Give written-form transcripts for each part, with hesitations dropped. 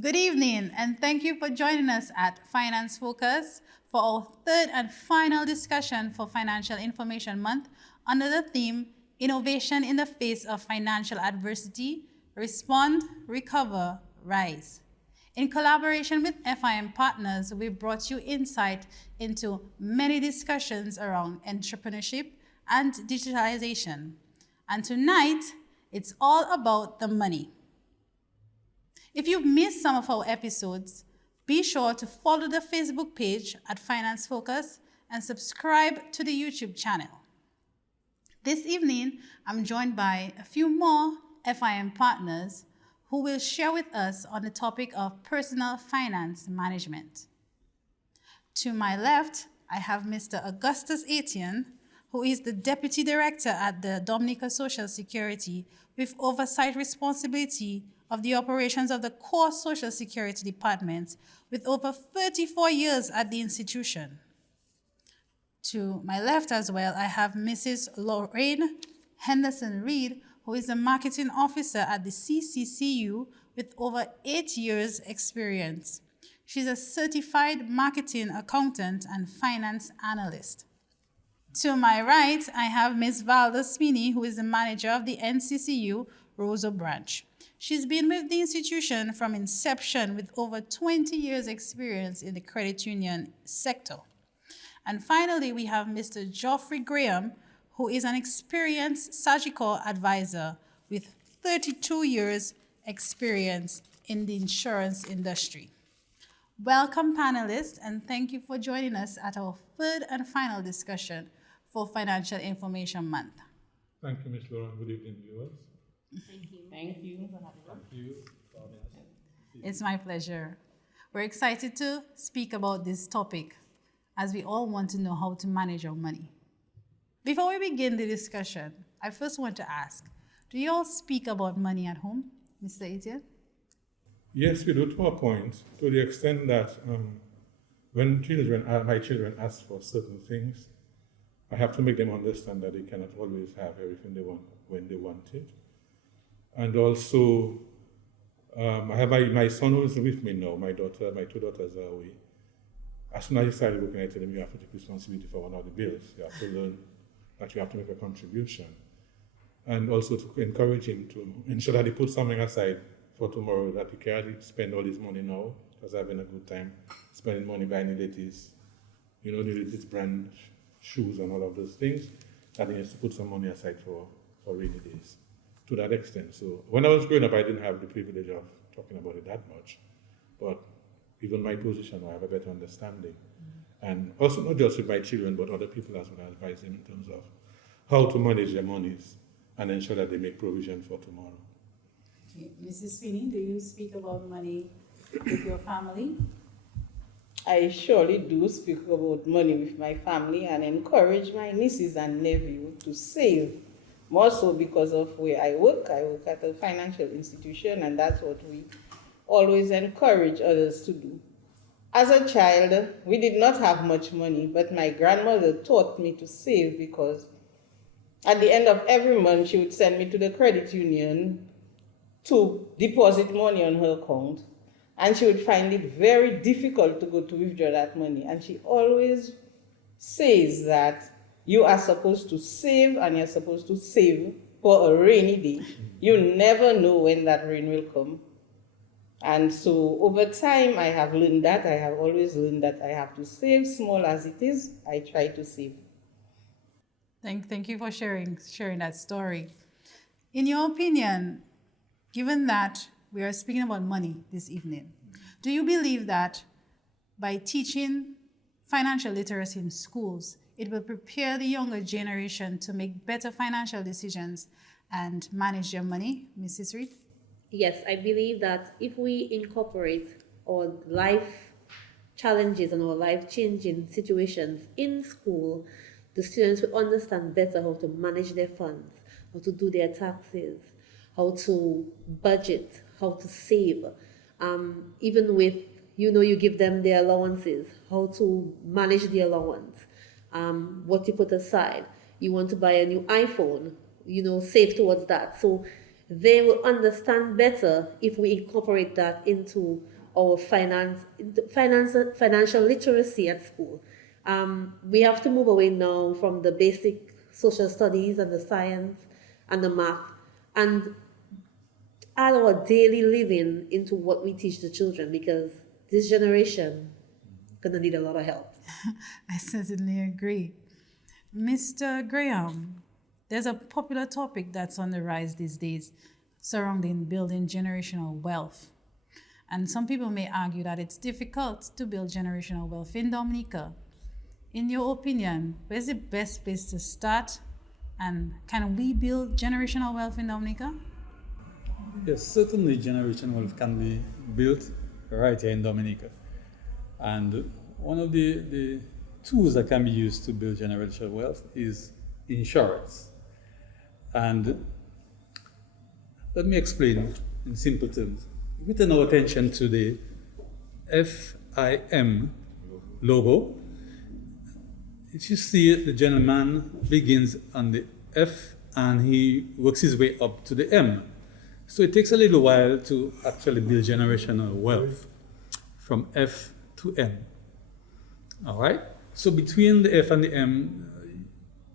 Good evening, and thank you for joining us at Finance Focus for our third and final discussion for Financial Information Month under the theme Innovation in the Face of Financial Adversity, Respond, Recover, Rise. In collaboration with FIM partners, we brought you insight into many discussions around entrepreneurship and digitalization. And tonight, it's all about the money. If you've missed some of our episodes, be sure to follow the Facebook page at Finance Focus and subscribe to the YouTube channel. This evening, I'm joined by a few more FIM partners who will share with us on the topic of personal finance management. To my left, I have Mr. Augustus Etienne, who is the Deputy Director at the Dominica Social Security with oversight responsibility of the operations of the core Social Security Department with over 34 years at the institution. To my left as well, I have Mrs. Lorraine Henderson-Reed, who is the Marketing Officer at the CCCU with over 8 years experience. She's a certified marketing accountant and finance analyst. To my right, I have Ms. Valda Sweeney, who is the manager of the NCCU Roseau branch. She's been with the institution from inception with over 20 years experience in the credit union sector. And finally, we have Mr. Geoffrey Graham, who is an experienced Sagicor advisor with 32 years experience in the insurance industry. Welcome, panelists, and thank you for joining us at our third and final discussion for Financial Information Month. Thank you, Ms. Lauren. Good evening, viewers. Thank you. Thank you. It's my pleasure. We're excited to speak about this topic as we all want to know how to manage our money. Before we begin the discussion, I first want to ask, do you all speak about money at home, Mr. Etienne? Yes, we do to a point, to the extent that when my children ask for certain things, I have to make them understand that they cannot always have everything they want when they want it. And also, I have my son who is with me now, my two daughters are away. As soon as he started working, I tell him you have to take responsibility for one of the bills. You have to learn that you have to make a contribution. And also to encourage him to ensure that he puts something aside for tomorrow, that he can't spend all his money now, because I've having a good time spending money buying the latest brand shoes and all of those things, that he has to put some money aside for rainy days. To that extent. So when I was growing up, I didn't have the privilege of talking about it that much. But given my position, I have a better understanding. And also not just with my children, but other people as well, I advise them in terms of how to manage their monies and ensure that they make provision for tomorrow. Mrs. Sweeney, do you speak about money with your family? I surely do speak about money with my family and encourage my nieces and nephews to save. More so because of where I work. I work at a financial institution, and that's what we always encourage others to do. As a child, we did not have much money, but my grandmother taught me to save because at the end of every month, she would send me to the credit union to deposit money on her account, and she would find it very difficult to go to withdraw that money. And she always says that you are supposed to save, and you're supposed to save for a rainy day. You never know when that rain will come. And so over time, I have learned that. I have always learned that I have to save, small as it is. I try to save. Thank you for sharing that story. In your opinion, given that we are speaking about money this evening, do you believe that by teaching financial literacy in schools, it will prepare the younger generation to make better financial decisions and manage their money? Mrs. Reed? Yes, I believe that if we incorporate our life challenges and our life-changing situations in school, the students will understand better how to manage their funds, how to do their taxes, how to budget, how to save. Even with, you give them their allowances, how to manage the allowance. What you put aside. You want to buy a new iPhone, save towards that. So they will understand better if we incorporate that into our financial literacy at school. We have to move away now from the basic social studies and the science and the math and add our daily living into what we teach the children, because this generation gonna need a lot of help. I certainly agree. Mr. Graham, there's a popular topic that's on the rise these days surrounding building generational wealth. And some people may argue that it's difficult to build generational wealth in Dominica. In your opinion, where's the best place to start? And can we build generational wealth in Dominica? Yes, certainly generational wealth can be built right here in Dominica. And one of the tools that can be used to build generational wealth is insurance. And let me explain in simple terms. We turn our attention to the FIM logo. If you see it, the gentleman begins on the F and he works his way up to the M. So it takes a little while to actually build generational wealth from F to M. All right? So between the F and the M,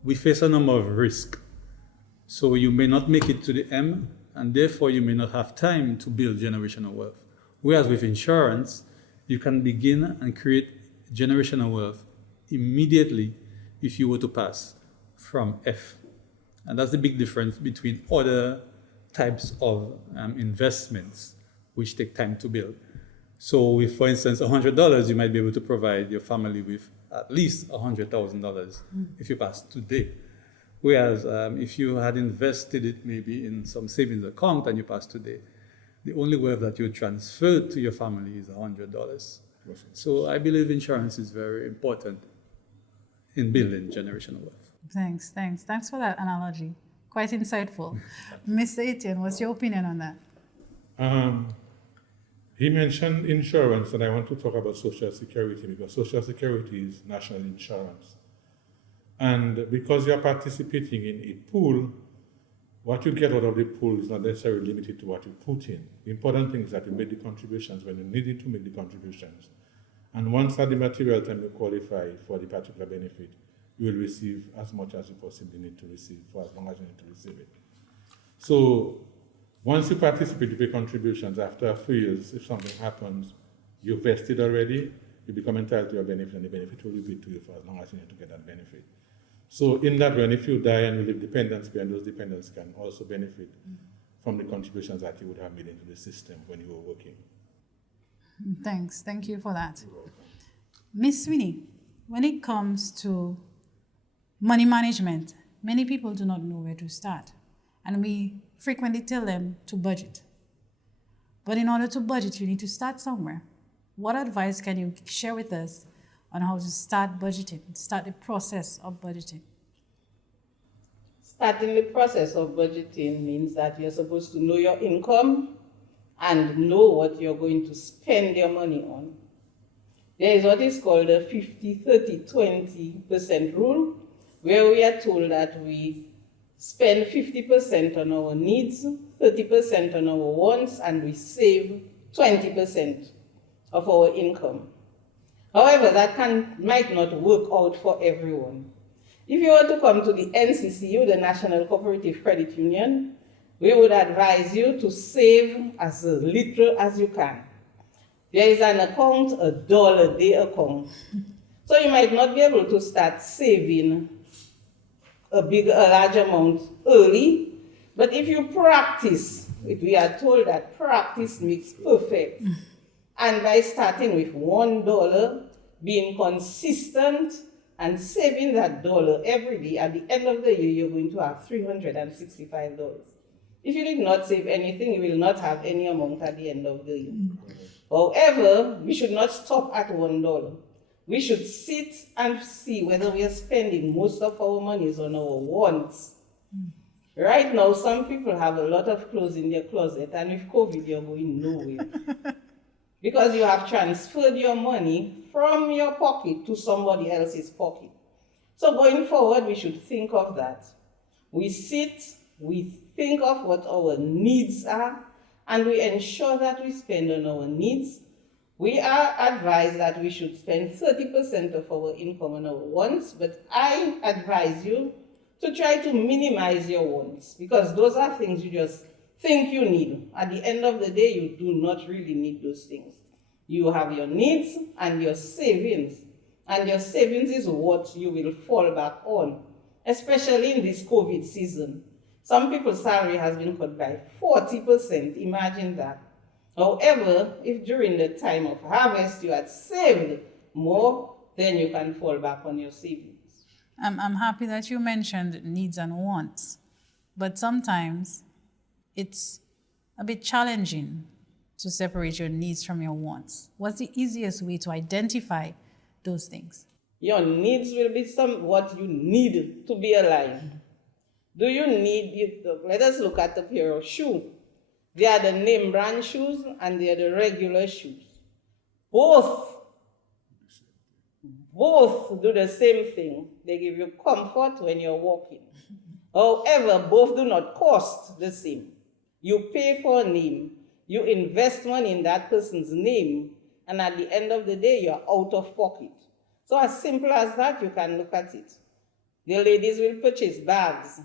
we face a number of risks. So you may not make it to the M, and therefore you may not have time to build generational wealth. Whereas with insurance, you can begin and create generational wealth immediately if you were to pass from F. And that's the big difference between other types of investments which take time to build. So with, for instance, $100, you might be able to provide your family with at least $100,000 if you pass today. Whereas if you had invested it maybe in some savings account and you pass today, the only wealth that you transfer to your family is $100. So I believe insurance is very important in building generational wealth. Thanks for that analogy. Quite insightful. Mr. Etienne, what's your opinion on that? He mentioned insurance, and I want to talk about Social Security because Social Security is national insurance. And because you're participating in a pool, what you get out of the pool is not necessarily limited to what you put in. The important thing is that you make the contributions when you needed to make the contributions. And once at the material time you qualify for the particular benefit, you will receive as much as you possibly need to receive for as long as you need to receive it. So once you participate, you pay contributions. After a few years, if something happens, you're vested already, you become entitled to your benefit, and the benefit will be paid to you for as long as you need to get that benefit. So in that way, if you die and you leave dependents behind, those dependents can also benefit from the contributions that you would have made into the system when you were working. Thank you for that. Miss Sweeney, when it comes to money management, many people do not know where to start, and we frequently tell them to budget. But in order to budget, you need to start somewhere. What advice can you share with us on how to start budgeting, start the process of budgeting? Starting the process of budgeting means that you're supposed to know your income and know what you're going to spend your money on. There is what is called the 50-30-20% rule, where we are told that we spend 50% on our needs, 30% on our wants, and we save 20% of our income. However, that might not work out for everyone. If you were to come to the Nccu, the National Cooperative Credit Union, we would advise you to save as little as you can. There is an account, a $1 account. So you might not be able to start saving a large amount early, but if you practice, we are told that practice makes perfect. And by starting with $1, being consistent and saving that $1 every day, at the end of the year, you're going to have $365. If you did not save anything, you will not have any amount at the end of the year. However, we should not stop at $1. We should sit and see whether we are spending most of our monies on our wants. Right now, some people have a lot of clothes in their closet, and with COVID, you're going nowhere. Because you have transferred your money from your pocket to somebody else's pocket. So going forward, we should think of that. We sit, we think of what our needs are and we ensure that we spend on our needs. We are advised that we should spend 30% of our income on our wants, but I advise you to try to minimize your wants, because those are things you just think you need. At the end of the day, you do not really need those things. You have your needs and your savings, and your savings is what you will fall back on, especially in this COVID season. Some people's salary has been cut by 40%, imagine that. However, if during the time of harvest you had saved more, then you can fall back on your savings. I'm happy that you mentioned needs and wants, but sometimes it's a bit challenging to separate your needs from your wants. What's the easiest way to identify those things? Your needs will be what you need to be alive. Do you need, let us look at a pair of shoes. They are the name brand shoes and they are the regular shoes. Both do the same thing. They give you comfort when you're walking. However, both do not cost the same. You pay for a name, you invest money in that person's name, and at the end of the day, you're out of pocket. So as simple as that, you can look at it. The ladies will purchase bags,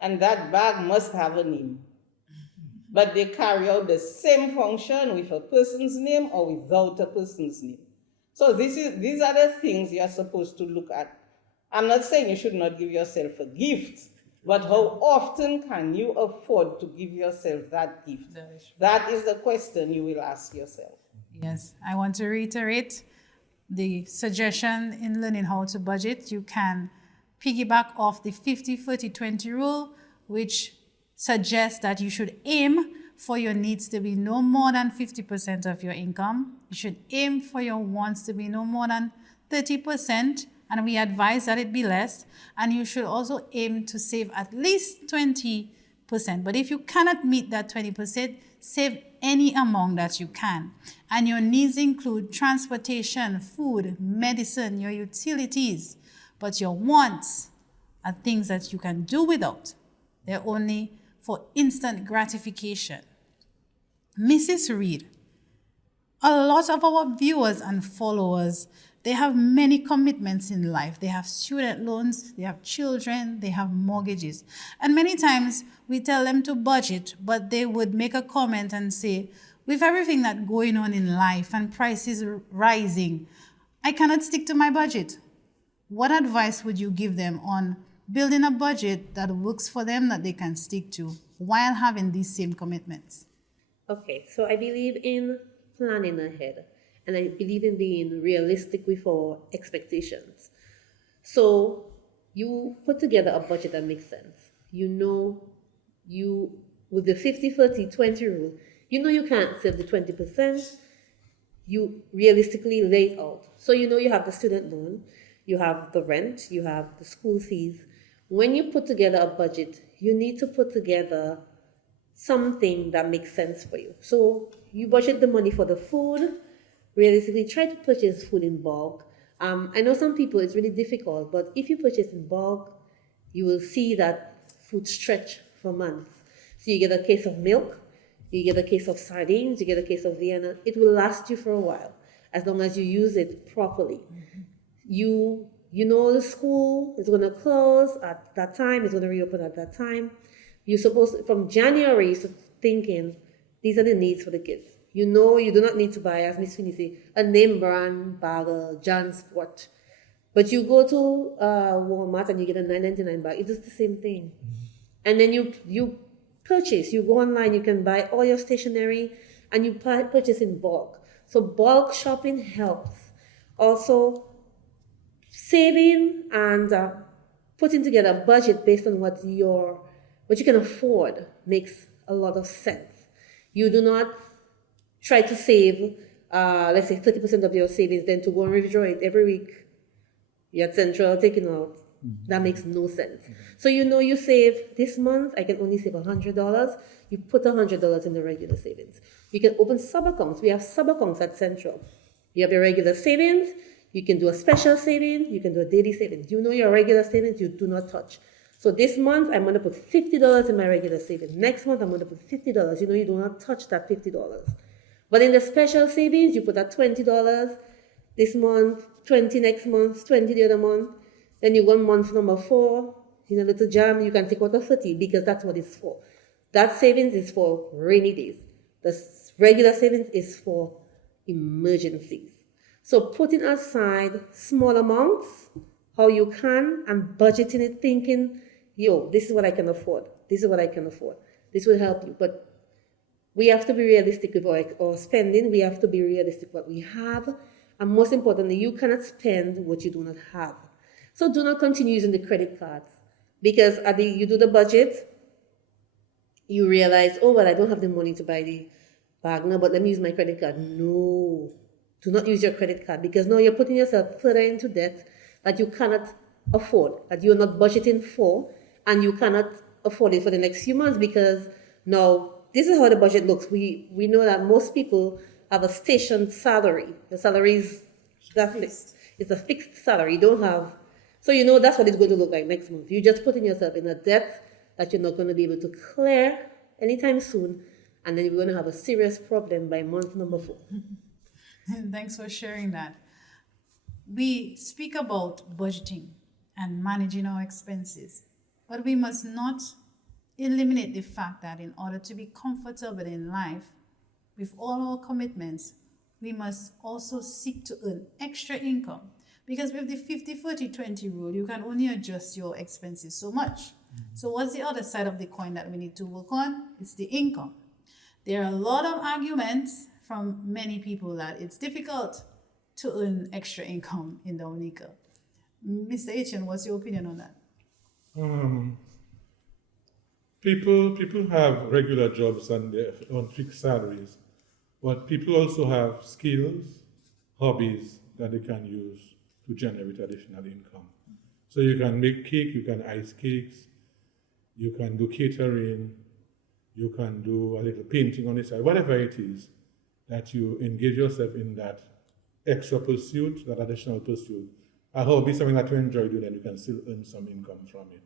and that bag must have a name. But they carry out the same function with a person's name or without a person's name. So these are the things you are supposed to look at. I'm not saying you should not give yourself a gift, but how often can you afford to give yourself that gift? That is the question you will ask yourself. Yes, I want to reiterate the suggestion in learning how to budget. You can piggyback off the 50-40-20 rule, which suggests that you should aim for your needs to be no more than 50% of your income. You should aim for your wants to be no more than 30%, and we advise that it be less. And you should also aim to save at least 20%. But if you cannot meet that 20%, save any amount that you can. And your needs include transportation, food, medicine, your utilities. But your wants are things that you can do without. They're only for instant gratification. Mrs. Reed, a lot of our viewers and followers, they have many commitments in life. They have student loans, they have children, they have mortgages. And many times we tell them to budget, but they would make a comment and say, with everything that's going on in life and prices rising, I cannot stick to my budget. What advice would you give them on building a budget that works for them, that they can stick to while having these same commitments? Okay, so I believe in planning ahead, and I believe in being realistic with our expectations. So you put together a budget that makes sense. You know, with the 50-30-20 rule, you know you can't save the 20%. You realistically lay it out. So you know you have the student loan, you have the rent, you have the school fees. When you put together a budget, you need to put together something that makes sense for you. So you budget the money for the food. Realistically, try to purchase food in bulk. I know some people it's really difficult, but if you purchase in bulk, you will see that food stretch for months. So you get a case of milk, you get a case of sardines, you get a case of Vienna. It will last you for a while, as long as you use it properly. Mm-hmm. You know the school is going to close at that time, it's going to reopen at that time. You're supposed to, from January, so thinking, these are the needs for the kids. You know you do not need to buy, as Miss Finney say, a name brand bag, a John Sport. But you go to Walmart and you get a $9.99 bag. It is the same thing. And then you purchase. You go online, you can buy all your stationery, and you purchase in bulk. So bulk shopping helps. Also, saving and putting together a budget based on what you can afford makes a lot of sense. You do not try to save, let's say 30% of your savings, then to go and withdraw it every week. You're at Central taking out. Mm-hmm. That makes no sense. Mm-hmm. So you know you save this month, I can only save $100. You put $100 in the regular savings. You can open sub-accounts. We have sub-accounts at Central. You have your regular savings. You can do a special saving. You can do a daily savings. You know your regular savings you do not touch. So this month, I'm going to put $50 in my regular savings. Next month, I'm going to put $50. You do not touch that $50. But in the special savings, you put that $20 this month, 20 next month, 20 the other month. Then you go on month number 4, in a little jam, you can take out a 30 because that's what it's for. That savings is for rainy days. The regular savings is for emergencies. So putting aside small amounts, how you can, and budgeting it, thinking, this is what I can afford. This is what I can afford. This will help you. But we have to be realistic with our spending. We have to be realistic with what we have. And most importantly, you cannot spend what you do not have. So do not continue using the credit cards. Because you do the budget, you realize, I don't have the money to buy the bag now, but let me use my credit card. No, do not use your credit card, because now you're putting yourself further into debt that you cannot afford, that you're not budgeting for, and you cannot afford it for the next few months, because now this is how the budget looks. We know that most people have a stationed salary. The salary is fixed. It's a fixed salary. You don't have, so that's what it's going to look like next month. You're just putting yourself in a debt that you're not going to be able to clear anytime soon, and then you're going to have a serious problem by month number 4. Thanks for sharing that. We speak about budgeting and managing our expenses, but we must not eliminate the fact that in order to be comfortable in life, with all our commitments, we must also seek to earn extra income. Because with the 50-40-20 rule, you can only adjust your expenses so much. So what's the other side of the coin that we need to work on? It's the income. There are a lot of arguments from many people that it's difficult to earn extra income in Dominica. Mr. Etienne, what's your opinion on that? People have regular jobs and they're on fixed salaries, but people also have skills, hobbies that they can use to generate additional income. So you can make cake, you can ice cakes, you can do catering, you can do a little painting on the side, whatever it is that you engage yourself in, that extra pursuit, that additional pursuit. A hobby, something that you enjoy doing, and you can still earn some income from it.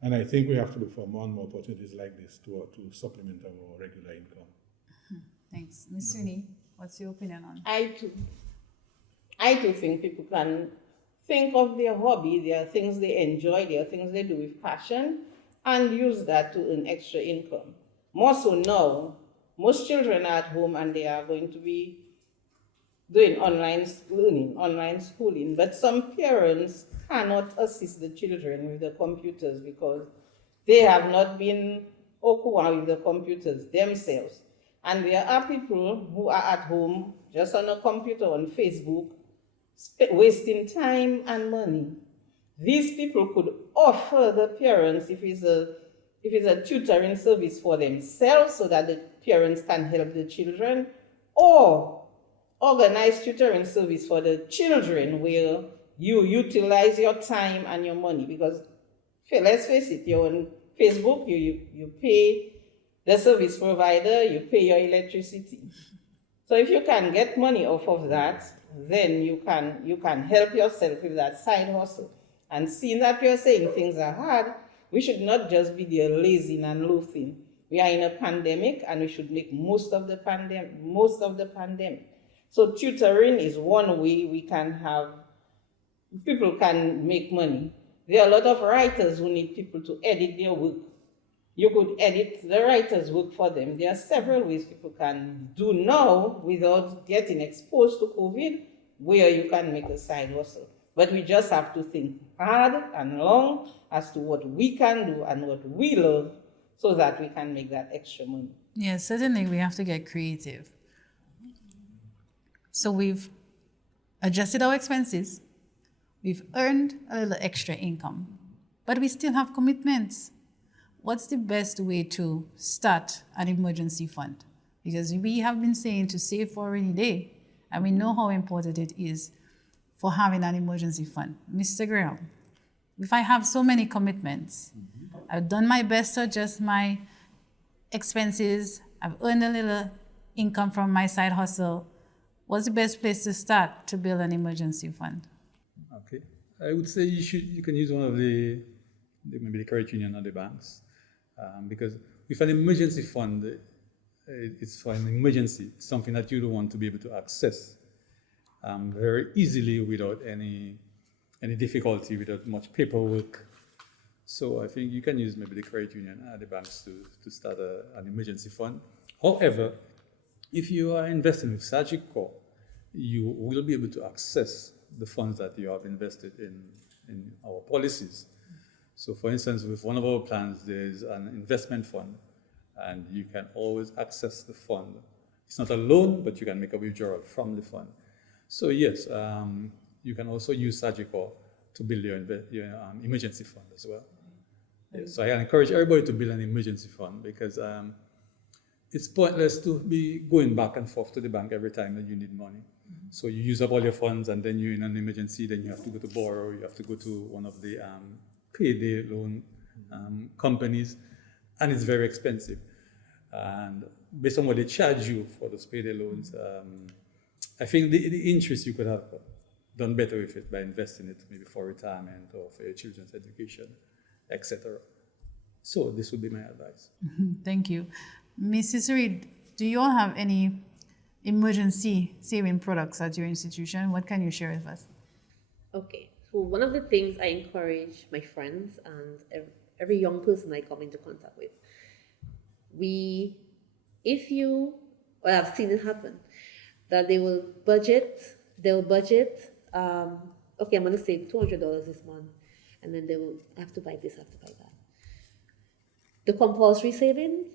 And I think we have to look for more and more opportunities like this to supplement our regular income. Thanks. Ms. Sweeney, what's your opinion on? I too think people can think of their hobby, their things they enjoy, their things they do with passion, and use that to earn extra income. More so now, most children are at home and they are going to be doing online learning, online schooling, but some parents cannot assist the children with the computers because they have not been okua with the computers themselves. And there are people who are at home just on a computer, on Facebook, wasting time and money. These people could offer the parents, if it's a tutoring service for themselves so that the parents can help the children, or organize tutoring service for the children where you utilize your time and your money. Because let's face it, you're on Facebook, you pay the service provider, you pay your electricity. So if you can get money off of that, then you can help yourself with that side hustle. And seeing that you're saying things are hard, we should not just be there lazy and loafing. We are in a pandemic and we should make most of the pandemic. So tutoring is one way people can make money. There are a lot of writers who need people to edit their work. You could edit the writer's work for them. There are several ways people can do now without getting exposed to COVID, where you can make a side hustle. But we just have to think hard and long as to what we can do and what we love so that we can make that extra money. Yes, certainly we have to get creative. So we've adjusted our expenses, we've earned a little extra income, but we still have commitments. What's the best way to start an emergency fund? Because we have been saying to save for a rainy day, and we know how important it is for having an emergency fund. Mr. Graham, if I have so many commitments, I've done my best to adjust my expenses, I've earned a little income from my side hustle, what's the best place to start to build an emergency fund? Okay, I would say you can use one of the maybe the credit union or the banks. Because with an emergency fund, it's for an emergency, something that you don't want to be able to access very easily without any difficulty, without much paperwork. So I think you can use maybe the credit union and the banks to start an emergency fund. However, if you are investing with Sagicor, you will be able to access the funds that you have invested in our policies. So for instance, with one of our plans, there's an investment fund, and you can always access the fund. It's not a loan, but you can make a withdrawal from the fund. So yes, you can also use Sagicor to build your emergency fund as well. Yes, so I encourage everybody to build an emergency fund, because it's pointless to be going back and forth to the bank every time that you need money. So you use up all your funds, and then you're in an emergency, then you have to go to borrow, you have to go to one of the payday loan companies, and it's very expensive. And based on what they charge you for those payday loans, I think the interest you could have done better with it by investing it maybe for retirement or for your children's education, etc. So this would be my advice. Thank you. Mrs. Reed, do you all have any emergency saving products at your institution? What can you share with us? Okay, so one of the things I encourage my friends and every young person I come into contact with, I've seen it happen, that they'll budget, okay, I'm going to save $200 this month, and then they will have to buy this, have to buy that. The compulsory savings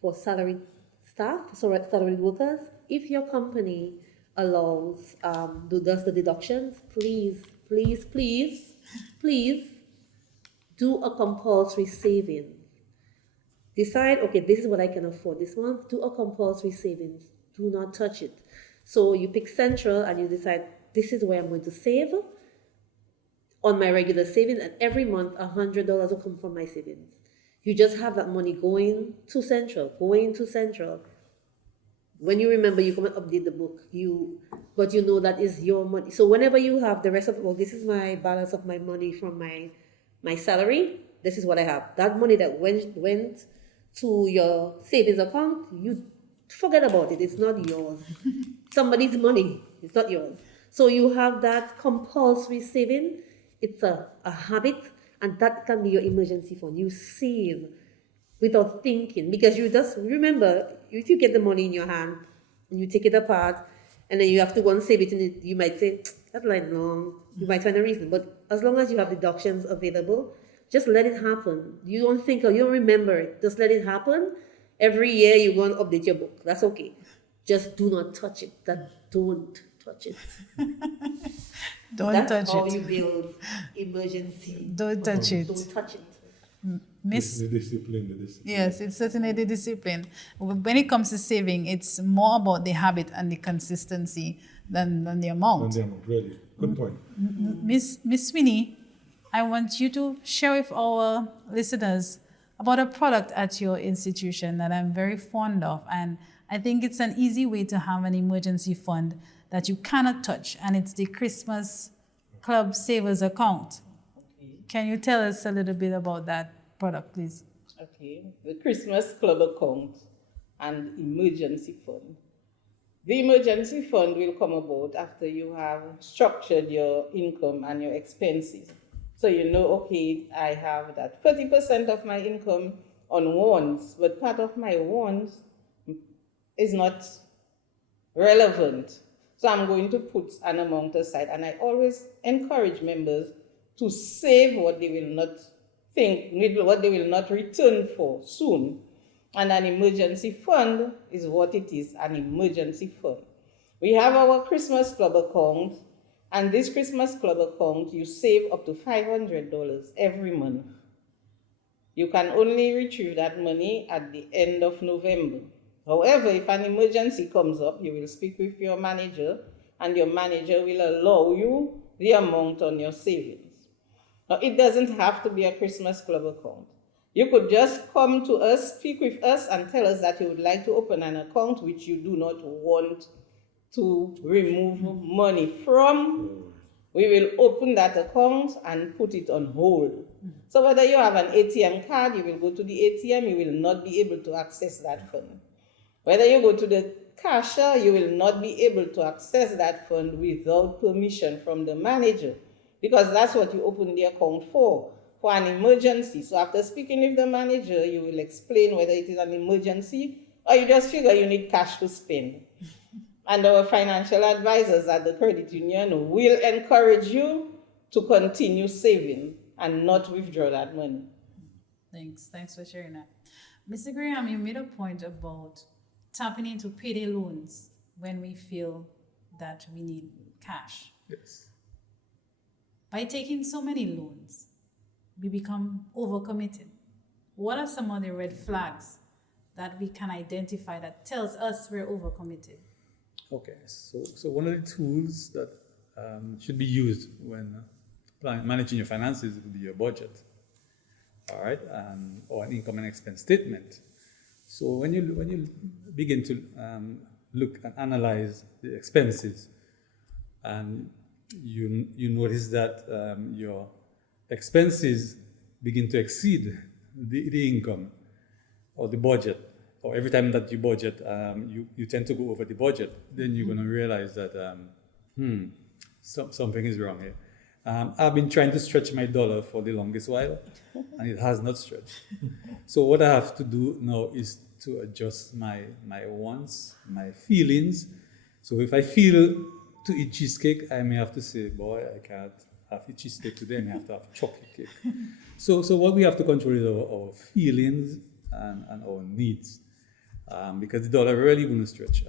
for salaried staff, so salaried workers, if your company allows, does the deductions, please do a compulsory savings. Decide, okay, this is what I can afford this month, do a compulsory savings, do not touch it. So you pick Central and you decide, this is where I'm going to save on my regular savings, and every month $100 will come from my savings. You just have that money going to Central. When you remember, you come and update the book, but you know that is your money. So whenever you have the rest of, well, this is my balance of my money from my salary, this is what I have. That money that went to your savings account, you forget about it. It's not yours. Somebody's money. It's not yours. So you have that compulsory saving. It's a habit, and that can be your emergency fund. You save without thinking, because you just remember, if you get the money in your hand and you take it apart and then you have to go and save it, and you might say, that's like long. You might find a reason. But as long as you have deductions available, just let it happen. You don't think, or you don't remember it. Just let it happen. Every year you go and update your book. That's okay. Just do not touch it. Don't touch it. That's how you build emergency. Don't touch it. Don't touch it. Miss? The discipline. Yes, it's certainly the discipline. When it comes to saving, it's more about the habit and the consistency than the amount. Really. Good point. Miss Sweeney, I want you to share with our listeners about a product at your institution that I'm very fond of, and I think it's an easy way to have an emergency fund that you cannot touch, and it's the Christmas Club Savers Account. Okay. Can you tell us a little bit about that product, please? Okay, the Christmas Club account and emergency fund. The emergency fund will come about after you have structured your income and your expenses. So you know, okay, I have that 30% of my income on wants, but part of my wants is not relevant. So I'm going to put an amount aside, and I always encourage members to save what they will not return for soon. And an emergency fund is what it is, an emergency fund. We have our Christmas Club account, and this Christmas Club account, you save up to $500 every month. You can only retrieve that money at the end of November. However, if an emergency comes up, you will speak with your manager, and your manager will allow you the amount on your savings. Now, it doesn't have to be a Christmas Club account. You could just come to us, speak with us, and tell us that you would like to open an account which you do not want to remove money from. We will open that account and put it on hold. So whether you have an ATM card, you will go to the ATM, you will not be able to access that fund. Whether you go to the cashier, you will not be able to access that fund without permission from the manager, because that's what you open the account for an emergency. So after speaking with the manager, you will explain whether it is an emergency or you just figure you need cash to spend. And our financial advisors at the credit union will encourage you to continue saving and not withdraw that money. Thanks for sharing that. Mr. Graham, you made a point about tapping into payday loans when we feel that we need cash. Yes. By taking so many loans, we become overcommitted. What are some of the red flags that we can identify that tells us we're overcommitted? Okay, so one of the tools that should be used when managing your finances would be your budget, all right, or an income and expense statement. So when you begin to look and analyze the expenses, and you notice that your expenses begin to exceed the income or the budget, or every time that you budget, you tend to go over the budget, then you're going to realize that something is wrong here. I've been trying to stretch my dollar for the longest while, and it has not stretched. So what I have to do now is to adjust my wants, my feelings. So if I feel to eat cheesecake, I may have to say, boy, I can't have cheesecake today, I may have to have chocolate cake. So what we have to control is our feelings and our needs. Because the dollar really won't stretch.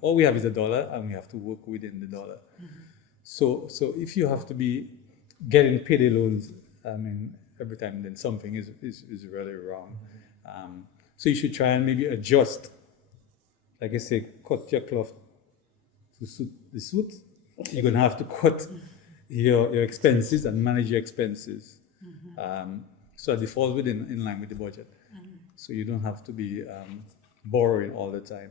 All we have is a dollar, and we have to work within the dollar. So if you have to be getting payday loans, every time, then something is really wrong. So you should try and maybe adjust, like I say, cut your cloth to suit the suit. You're gonna have to cut your expenses and manage your expenses, so that they fall in line with the budget. So you don't have to be borrowing all the time.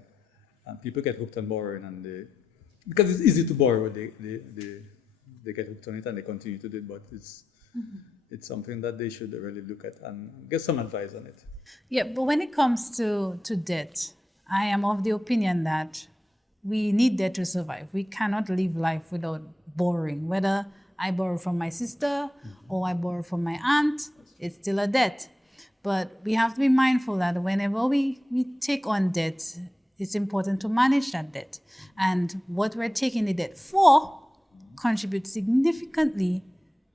And people get hooked on borrowing, and because it's easy to borrow, they get hooked on it and they continue to do it. But it's something that they should really look at and get some advice on it. Yeah, but when it comes to debt, I am of the opinion that we need debt to survive. We cannot live life without borrowing. Whether I borrow from my sister or I borrow from my aunt, it's still a debt. But we have to be mindful that whenever we take on debt, it's important to manage that debt. And what we're taking the debt for contributes significantly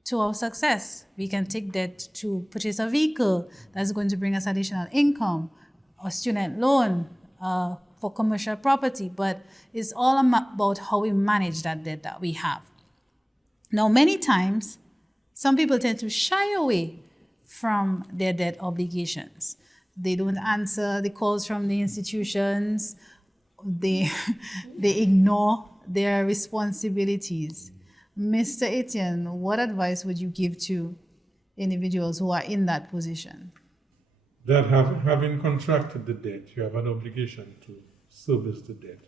to our success. We can take debt to purchase a vehicle that's going to bring us additional income, a student loan for commercial property, but it's all about how we manage that debt that we have. Now, many times, some people tend to shy away from their debt obligations. They don't answer the calls from the institutions. They ignore their responsibilities. Mr. Etienne, what advice would you give to individuals who are in that position? That having contracted the debt, you have an obligation to service the debt.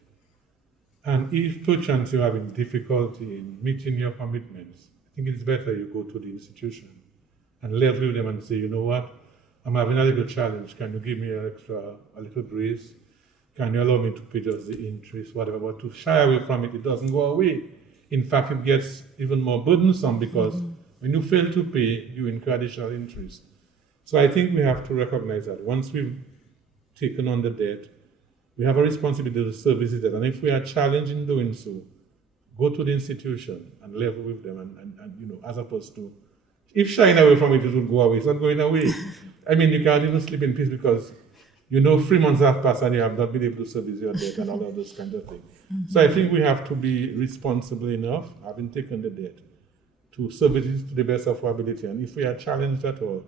And if perchance you're having difficulty in meeting your commitments, I think it's better you go to the institution and level with them and say, you know what, I'm having a little challenge. Can you give me a little grace? Can you allow me to pay just the interest, whatever? But to shy away from it, it doesn't go away. In fact, it gets even more burdensome because when you fail to pay, you incur additional interest. So I think we have to recognize that once we've taken on the debt, we have a responsibility to service it. And if we are challenged in doing so, go to the institution and level with them and as opposed to, if shying away from it, it will go away. It's not going away. I mean, you can't even sleep in peace because 3 months have passed and you have not been able to service your debt and all of those kinds of things. So I think we have to be responsible enough, having taken the debt, to service it to the best of our ability. And if we are challenged at all,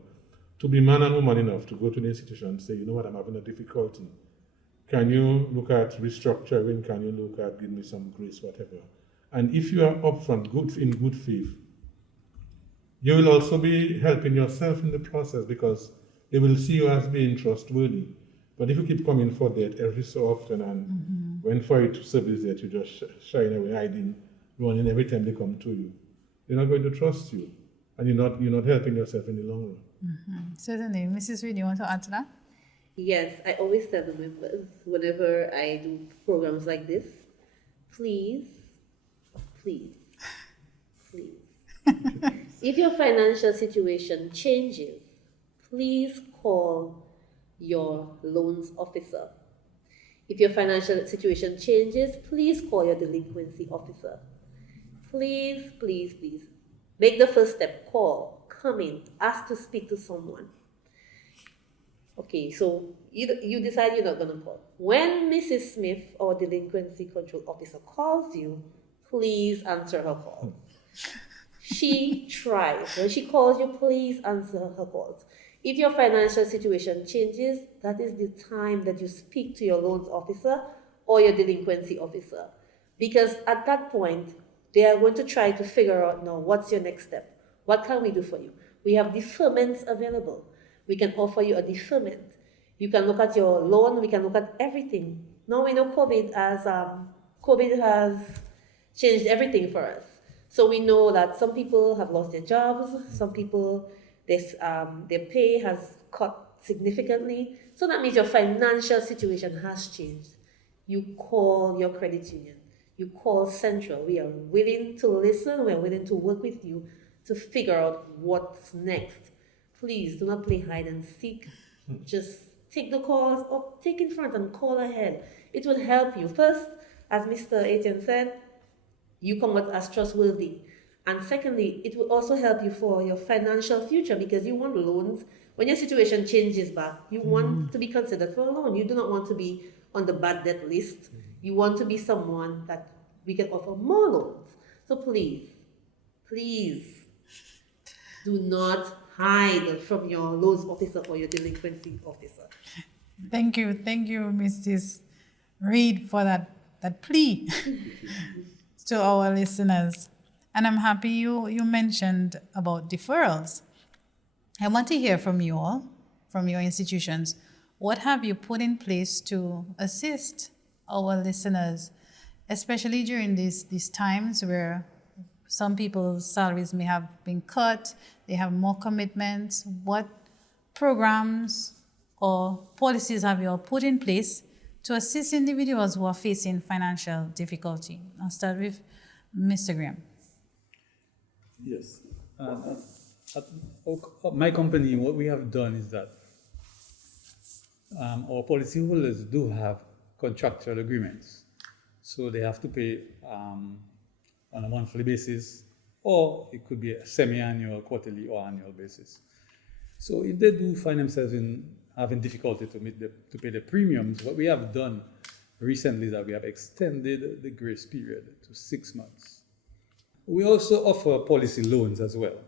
to be man and woman enough to go to the institution and say, you know what, I'm having a difficulty. Can you look at restructuring? Can you look at give me some grace, whatever? And if you are upfront, in good faith, you will also be helping yourself in the process because they will see you as being trustworthy. But if you keep coming for debt every so often and when for you to service debt, you just shying away, hiding, running every time they come to you, they're not going to trust you. and you're not helping yourself in the long run. Certainly. Mrs. Reed, you want to add to that? Yes, I always tell the members whenever I do programs like this, please, please, please. If your financial situation changes, please call your loans officer. If your financial situation changes, please call your delinquency officer. Please, please, please. Make the first step. Call, come in, ask to speak to someone. Okay, so you decide you're not going to call. When Mrs. Smith, our delinquency control officer, calls you, please answer her call. She tries. When she calls you, please answer her calls. If your financial situation changes, that is the time that you speak to your loans officer or your delinquency officer. Because at that point, they are going to try to figure out now what's your next step. What can we do for you? We have deferments available. We can offer you a deferment. You can look at your loan. We can look at everything. Now we know COVID has changed everything for us. So we know that some people have lost their jobs. Some people, their pay has cut significantly. So that means your financial situation has changed. You call your credit union. You call Central. We are willing to listen. We are willing to work with you to figure out what's next. Please do not play hide and seek. Just take the calls or take in front and call ahead. It will help you. First, as Mr. Etienne said, you come out as trustworthy. And secondly, it will also help you for your financial future because you want loans. When your situation changes back, you want to be considered for a loan. You do not want to be on the bad debt list. You want to be someone that we can offer more loans. So please, please do not hide from your loans officer or your delinquency officer. Thank you, Mrs. Reed, for that plea to our listeners. And I'm happy you mentioned about deferrals. I want to hear from you all, from your institutions. What have you put in place to assist our listeners, especially during these times where some people's salaries may have been cut, they have more commitments? What programs or policies have you all put in place to assist individuals who are facing financial difficulty? I'll start with Mr. Graham. Yes. At my company, what we have done is that our policyholders do have contractual agreements. So they have to pay on a monthly basis, or it could be a semi-annual, quarterly, or annual basis. So if they do find themselves in having difficulty to pay the premiums, what we have done recently is that we have extended the grace period to 6 months. We also offer policy loans as well,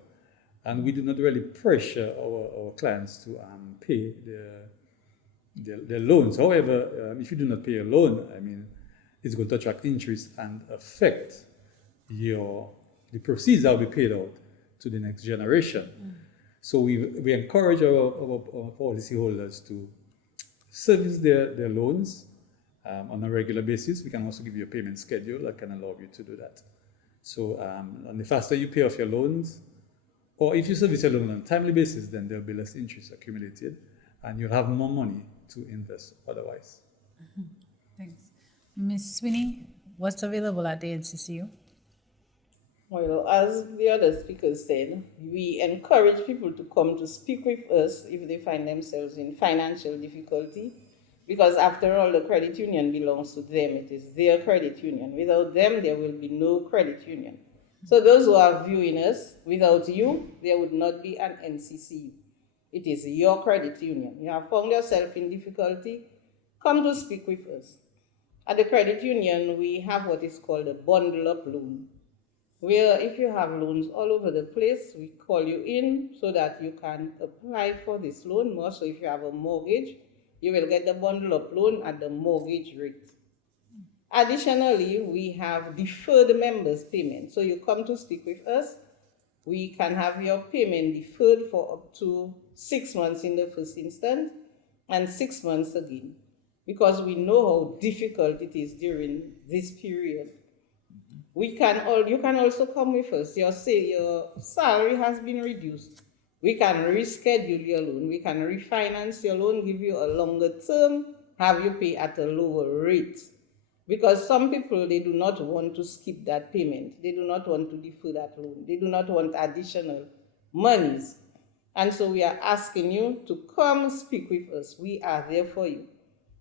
and we do not really pressure our clients to pay their loans. However, if you do not pay a loan, it's going to attract interest and affect the proceeds that will be paid out to the next generation. So we encourage our policyholders to service their loans on a regular basis. We can also give you a payment schedule that can allow you to do that. So and the faster you pay off your loans, or if you service your loan on a timely basis, then there will be less interest accumulated and you'll have more money to invest otherwise. Thanks. Ms. Sweeney, what's available at the NCCU? Well, as the other speakers said, we encourage people to come to speak with us if they find themselves in financial difficulty, because after all, the credit union belongs to them. It is their credit union. Without them, there will be no credit union. So those who are viewing us, without you, there would not be an NCCU. It is your credit union. You have found yourself in difficulty, come to speak with us. At the credit union, we have what is called a bundle-up loan, where if you have loans all over the place, we call you in so that you can apply for this loan. More so if you have a mortgage, you will get the bundle-up loan at the mortgage rate. Additionally, we have deferred members payment. So you come to speak with us, we can have your payment deferred for up to 6 months in the first instance and 6 months again, because we know how difficult it is during this period. you can also come with us. Your salary has been reduced. We can reschedule your loan. We can refinance your loan, give you a longer term, have you pay at a lower rate. Because some people, they do not want to skip that payment. They do not want to defer that loan. They do not want additional monies. And so we are asking you to come speak with us. We are there for you.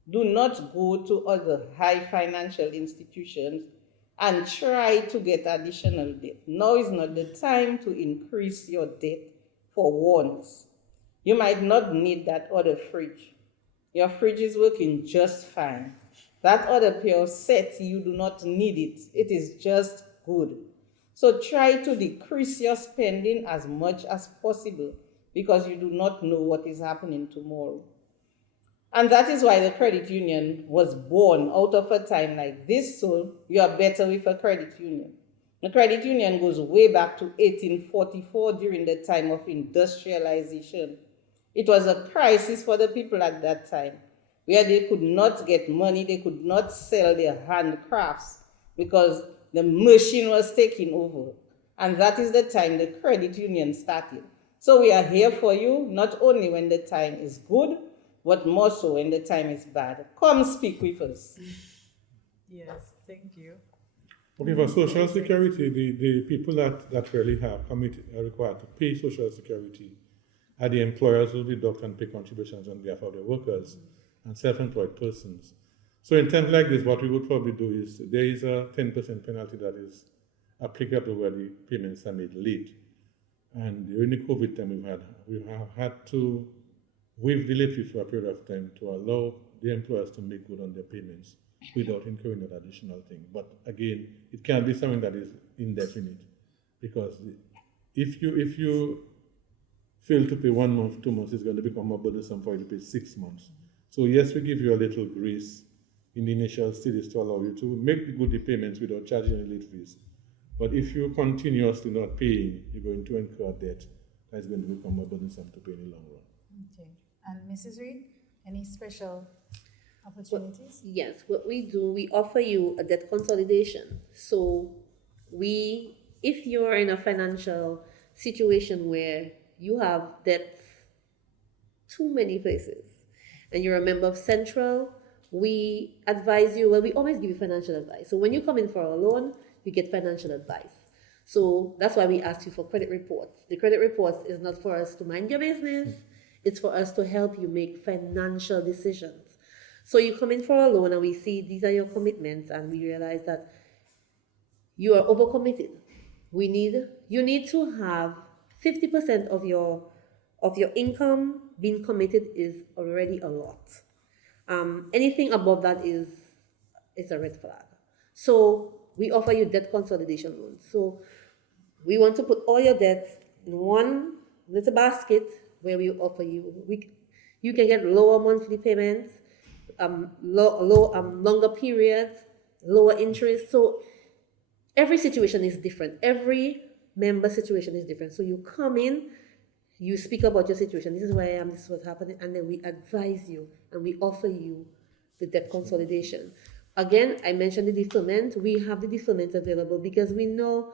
Do not go to other high financial institutions and try to get additional debt. Now is not the time to increase your debt for once. You might not need that other fridge. Your fridge is working just fine. That other pair of sets, you do not need it. It is just good. So try to decrease your spending as much as possible because you do not know what is happening tomorrow. And that is why the credit union was born out of a time like this, so you are better with a credit union. The credit union goes way back to 1844 during the time of industrialization. It was a crisis for the people at that time, where they could not get money, they could not sell their handcrafts because the machine was taking over. And that is the time the credit union started. So we are here for you, not only when the time is good, but more so when the time is bad. Come speak with us. Yes, thank you. Okay, for Social Security, the people that really have committed are required to pay Social Security are the employers who deduct and pay contributions on behalf of their workers and self-employed persons. So in times like this, what we would probably do is there is a 10% penalty that is applicable where the payments are made late. And during the COVID time, we have had to waive the late fee for a period of time to allow the employers to make good on their payments without incurring that additional thing. But again, it can't be something that is indefinite, because if you fail to pay 1 month, 2 months, it's going to become more burdensome for you to pay 6 months. So yes, we give you a little grace in the initial stages to allow you to make good the payments without charging any late fees. But if you continuously not paying, you're going to incur debt that is going to become more burdensome to pay in the long run. Okay. And Mrs. Reed, any special opportunities? Yes, what we do, we offer you a debt consolidation. So if you're in a financial situation where you have debts too many places and you're a member of Central, we advise you, we always give you financial advice. So when you come in for a loan, you get financial advice. So that's why we ask you for credit reports. The credit reports is not for us to mind your business, it's for us to help you make financial decisions. So you come in for a loan and we see these are your commitments and we realize that you are overcommitted. You need to have 50% of your income being committed is already a lot. Anything above that is a red flag. So we offer you debt consolidation loans. So we want to put all your debts in one little basket where we offer you. You can get lower monthly payments, longer periods, lower interest. So every situation is different. Every member situation is different. So you come in, you speak about your situation. This is where I am, this is what's happening, and then we advise you and we offer you the debt consolidation. Again, I mentioned the deferment. We have the deferment available because we know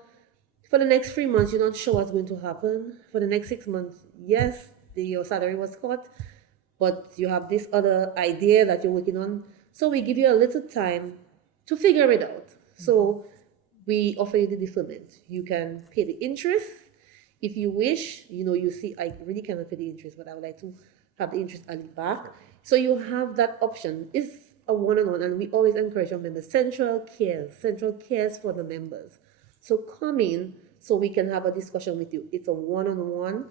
for the next 3 months, you're not sure what's going to happen. For the next 6 months, yes, your salary was cut, but you have this other idea that you're working on. So we give you a little time to figure it out. So we offer you the deferment. You can pay the interest if you wish. You see, I really cannot pay the interest, but I would like to have the interest early back. So you have that option. It's a one-on-one, and we always encourage our members. Central cares for the members. So come in so we can have a discussion with you. It's a one-on-one.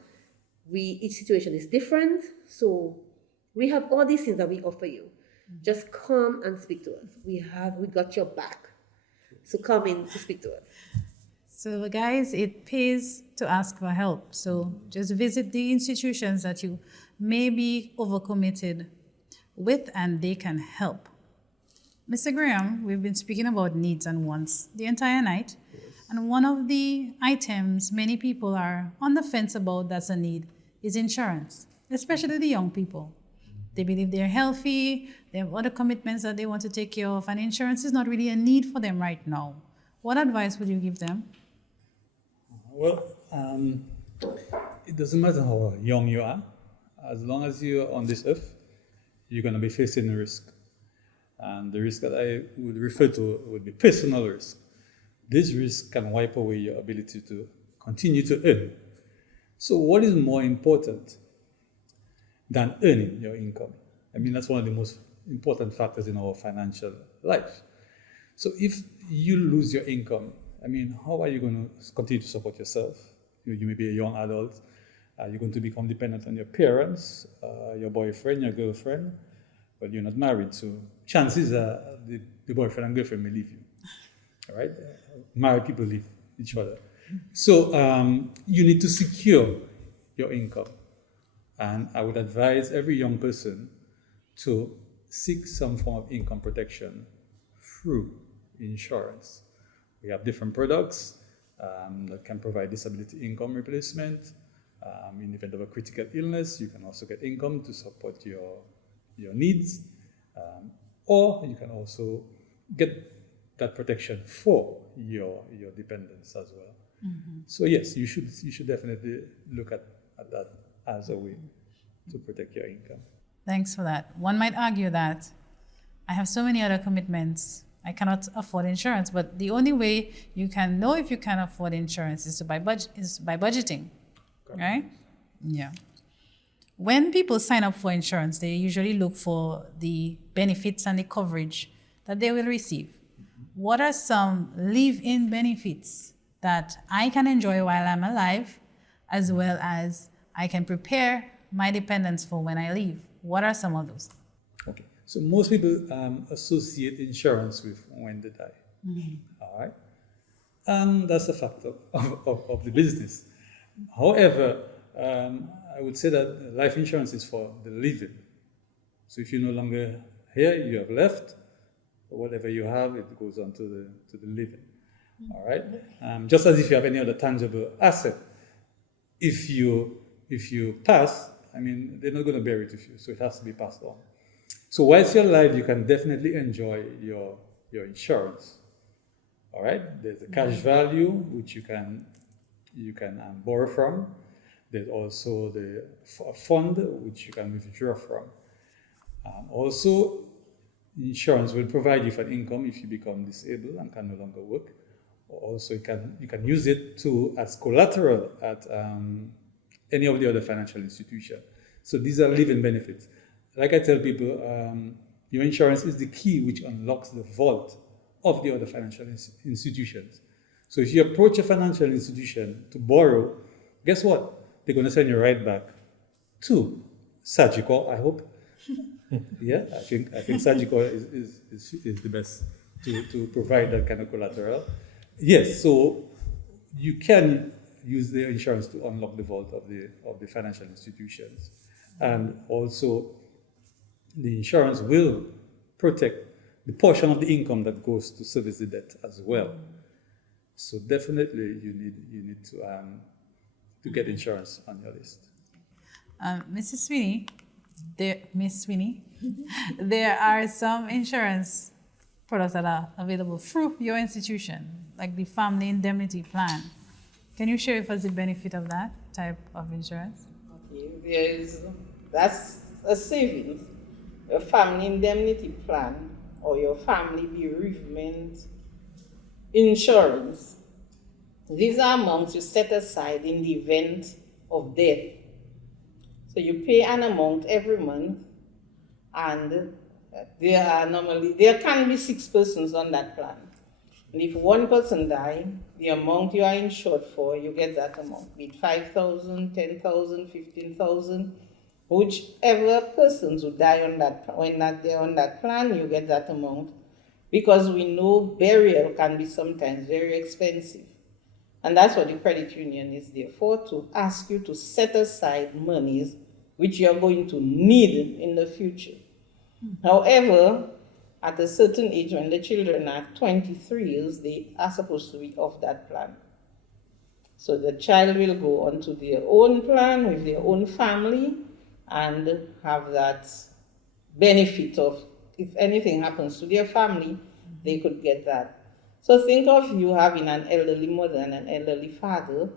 Each situation is different. So we have all these things that we offer you. Just come and speak to us. We got your back. So come in to speak to us. So guys, it pays to ask for help. So just visit the institutions that you may be overcommitted with and they can help. Mr. Graham, we've been speaking about needs and wants the entire night. Yes. And one of the items many people are on the fence about that's a need is insurance, especially the young people. They believe they're healthy, they have other commitments that they want to take care of, and insurance is not really a need for them right now. What advice would you give them? Well, it doesn't matter how young you are, as long as you're on this earth, you're going to be facing a risk. And the risk that I would refer to would be personal risk. This risk can wipe away your ability to continue to earn. So what is more important than earning your income? I mean, that's one of the most important factors in our financial life. So if you lose your income, I mean, how are you going to continue to support yourself? You may be a young adult. You're going to become dependent on your parents, your boyfriend, your girlfriend, but you're not married. So chances are the boyfriend and girlfriend may leave you. All right? Married people leave each other. So you need to secure your income. And I would advise every young person to seek some form of income protection through insurance. We have different products that can provide disability income replacement. In the event of a critical illness, you can also get income to support your needs. Or you can also get that protection for your dependents as well. Mm-hmm. So yes, you should definitely look at that as a way to protect your income. Thanks for that. One might argue that I have so many other commitments. I cannot afford insurance, but the only way you can know if you can afford insurance is by budgeting, right? Yeah. When people sign up for insurance, they usually look for the benefits and the coverage that they will receive. What are some live-in benefits that I can enjoy while I'm alive, as well as I can prepare my dependents for when I leave? What are some of those? Okay. So most people associate insurance with when they die. Mm-hmm. All right. And that's a factor of the business. However, I would say that life insurance is for the living. So if you're no longer here, you have left, whatever you have, it goes on to the living. Mm-hmm. All right. Just as if you have any other tangible asset, if you pass, I mean, they're not going to bury it with you, so it has to be passed on. So whilst you're alive, you can definitely enjoy your insurance. All right. There's a cash value which you can borrow from. There's also the fund which you can withdraw from. Also, insurance will provide you for an income if you become disabled and can no longer work. Also, you can use it as collateral at any of the other financial institutions. So these are living benefits. Like I tell people, your insurance is the key which unlocks the vault of the other financial institutions. So if you approach a financial institution to borrow, guess what? They're going to send you right back to Sagicor, I hope. Yeah, I think Sagicor is the best to provide that kind of collateral. Yes, so you can use the insurance to unlock the vault of the financial institutions. And also, the insurance will protect the portion of the income that goes to service the debt as well. So definitely, you need to get insurance on your list. Miss Sweeney, there are some insurance products that are available through your institution, like the Family Indemnity Plan. Can you share with us the benefit of that type of insurance? Okay, that's a savings. A family indemnity plan or your family bereavement insurance. These are amounts you set aside in the event of death. So you pay an amount every month, and there can be 6 persons on that plan. And if one person dies, the amount you are insured for, you get that amount, be it 5,000, 10,000, 15,000, whichever persons who die on that, they're on that plan, you get that amount. Because we know burial can be sometimes very expensive. And that's what the credit union is there for, to ask you to set aside monies which you're going to need in the future. However, at a certain age, when the children are 23 years, they are supposed to be off that plan. So the child will go onto their own plan with their own family and have that benefit of, if anything happens to their family, they could get that. So think of you having an elderly mother and an elderly father,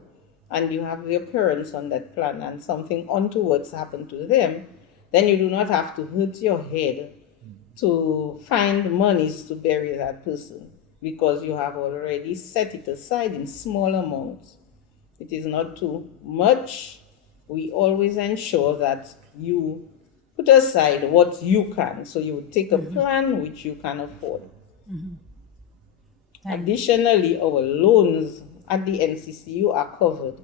and you have your parents on that plan, and something untoward happened to them, then you do not have to hurt your head to find monies to bury that person, because you have already set it aside in small amounts. It is not too much. We always ensure that you put aside what you can. So you take a plan which you can afford. Additionally, our loans at the NCCU are covered.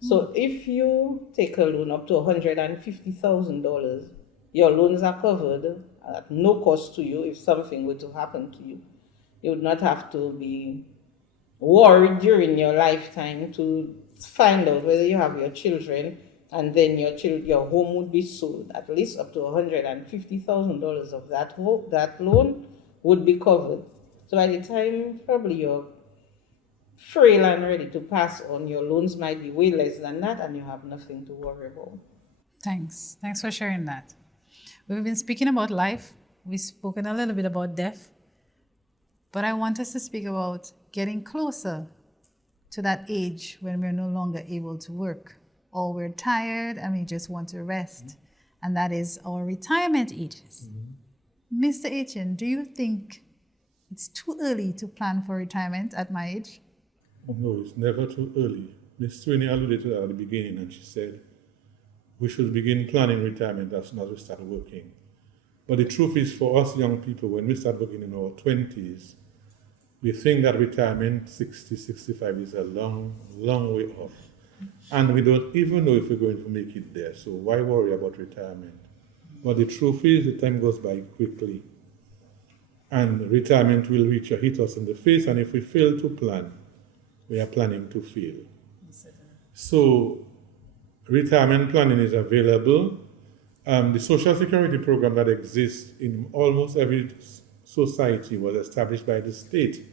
So if you take a loan up to $150,000, your loans are covered at no cost to you if something were to happen to you. You would not have to be worried during your lifetime to find out whether you have your children, and then your home would be sold. At least up to $150,000 of that loan would be covered. So by the time probably you're frail and ready to pass on, your loans might be way less than that, and you have nothing to worry about. Thanks for sharing that. We've been speaking about life. We've spoken a little bit about death. But I want us to speak about getting closer to that age when we're no longer able to work, or we're tired and we just want to rest. And that is our retirement ages. Mr. Etienne, do you think it's too early to plan for retirement at my age? Oh, no, it's never too early. Ms. Sweeney alluded to that at the beginning, and she said we should begin planning retirement as soon as we start working. But the truth is, for us young people, when we start working in our 20s, we think that retirement, 60, 65, is a long, long way off. And we don't even know if we're going to make it there. So why worry about retirement? But the truth is, the time goes by quickly. And retirement will hit us in the face. And if we fail to plan, we are planning to fail. So retirement planning is available. The Social Security program that exists in almost every society was established by the state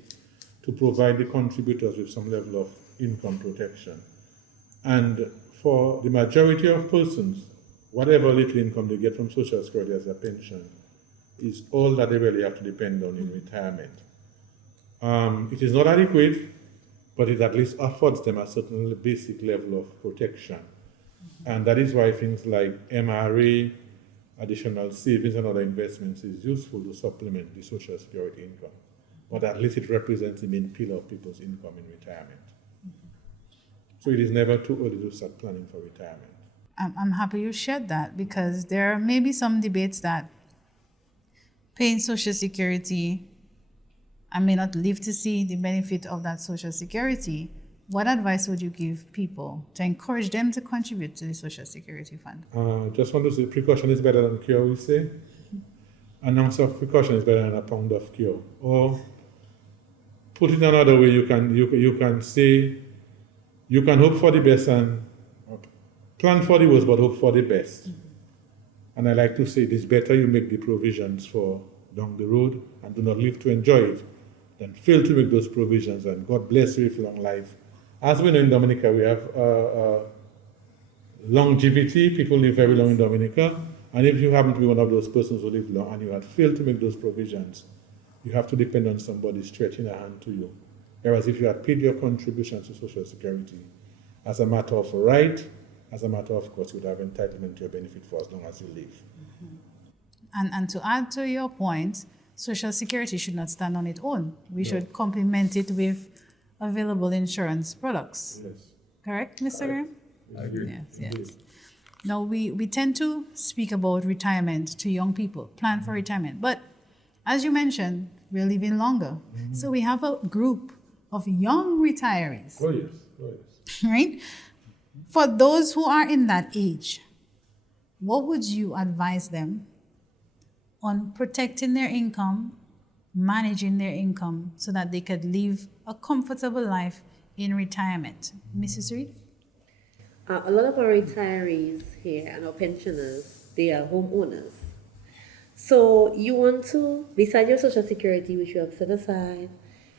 to provide the contributors with some level of income protection. And for the majority of persons, whatever little income they get from Social Security as a pension is all that they really have to depend on in retirement. It is not adequate, but it at least affords them a certain basic level of protection. And that is why things like MRA, additional savings and other investments is useful to supplement the Social Security income. But at least it represents the main pillar of people's income in retirement. So it is never too early to start planning for retirement. I'm happy you shared that, because there may be some debates that paying Social Security, I may not live to see the benefit of that Social Security. What advice would you give people to encourage them to contribute to the Social Security Fund? Just want to say precaution is better than cure, we say. An ounce of precaution is better than a pound of cure. Or put it another way, you can say, you can hope for the best and plan for the worst, but hope for the best. And I like to say it is better you make the provisions for down the road and do not live to enjoy it than fail to make those provisions, and God bless you with long life. As we know in Dominica, we have longevity. People live very long in Dominica. And if you happen to be one of those persons who live long and you had failed to make those provisions, you have to depend on somebody stretching a hand to you. Whereas if you had paid your contributions to Social Security as a matter of right, as a matter of course, you would have entitlement to your benefit for as long as you live. And to add to your point, Social Security should not stand on its own. We should complement it with available insurance products. Yes. Correct, Mr. Graham? I agree. Yes. Now, we tend to speak about retirement to young people, plan for retirement. But as you mentioned, we're living longer. So we have a group of young retirees, Oh yes. right? For those who are in that age, what would you advise them on protecting their income, managing their income, so that they could live a comfortable life in retirement? Mrs. Reed? A lot of our retirees here and our pensioners, they are homeowners. So you want to, beside your Social Security, which you have set aside,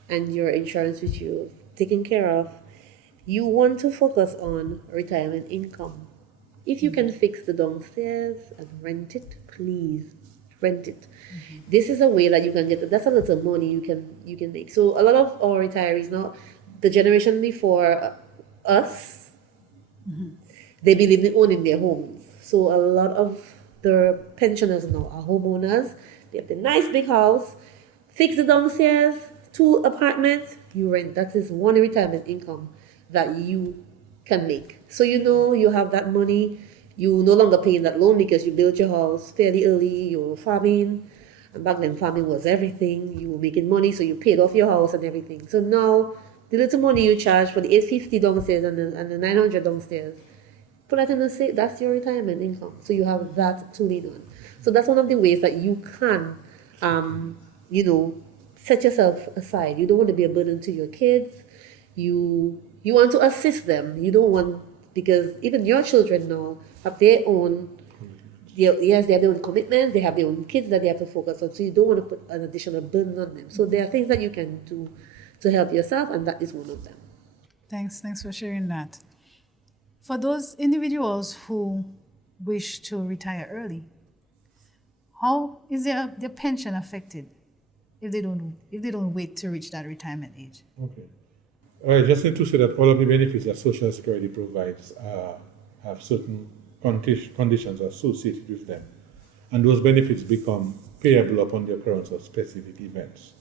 and your insurance, which you've taken care of, you want to focus on retirement income. If you can fix the downstairs and rent it, please rent it. This is a way that you can get, that's a little money you can make. So a lot of our retirees now, the generation before us, they believe in owning their homes. So a lot of the pensioners now are homeowners. They have the nice big house, fix the downstairs, 2 apartments, you rent. That is one retirement income that you can make. So you know you have that money. You no longer paying that loan because you built your house fairly early. You were farming, and back then farming was everything. You were making money, so you paid off your house and everything. So now the little money you charge for the 850 downstairs and the 900 downstairs, put that in the safe. That's your retirement income. So you have that to lean on. So that's one of the ways that you can, set yourself aside. You don't want to be a burden to your kids. You want to assist them. You don't want, because even your children now have their own, they have their own commitments, they have their own kids that they have to focus on, so you don't want to put an additional burden on them. So there are things that you can do to help yourself, and that is one of them. Thanks for sharing that. For those individuals who wish to retire early, how is their pension affected if they don't wait to reach that retirement age? Okay. I just need to say that all of the benefits that Social Security provides have certain conditions associated with them, and those benefits become payable upon the occurrence of specific events.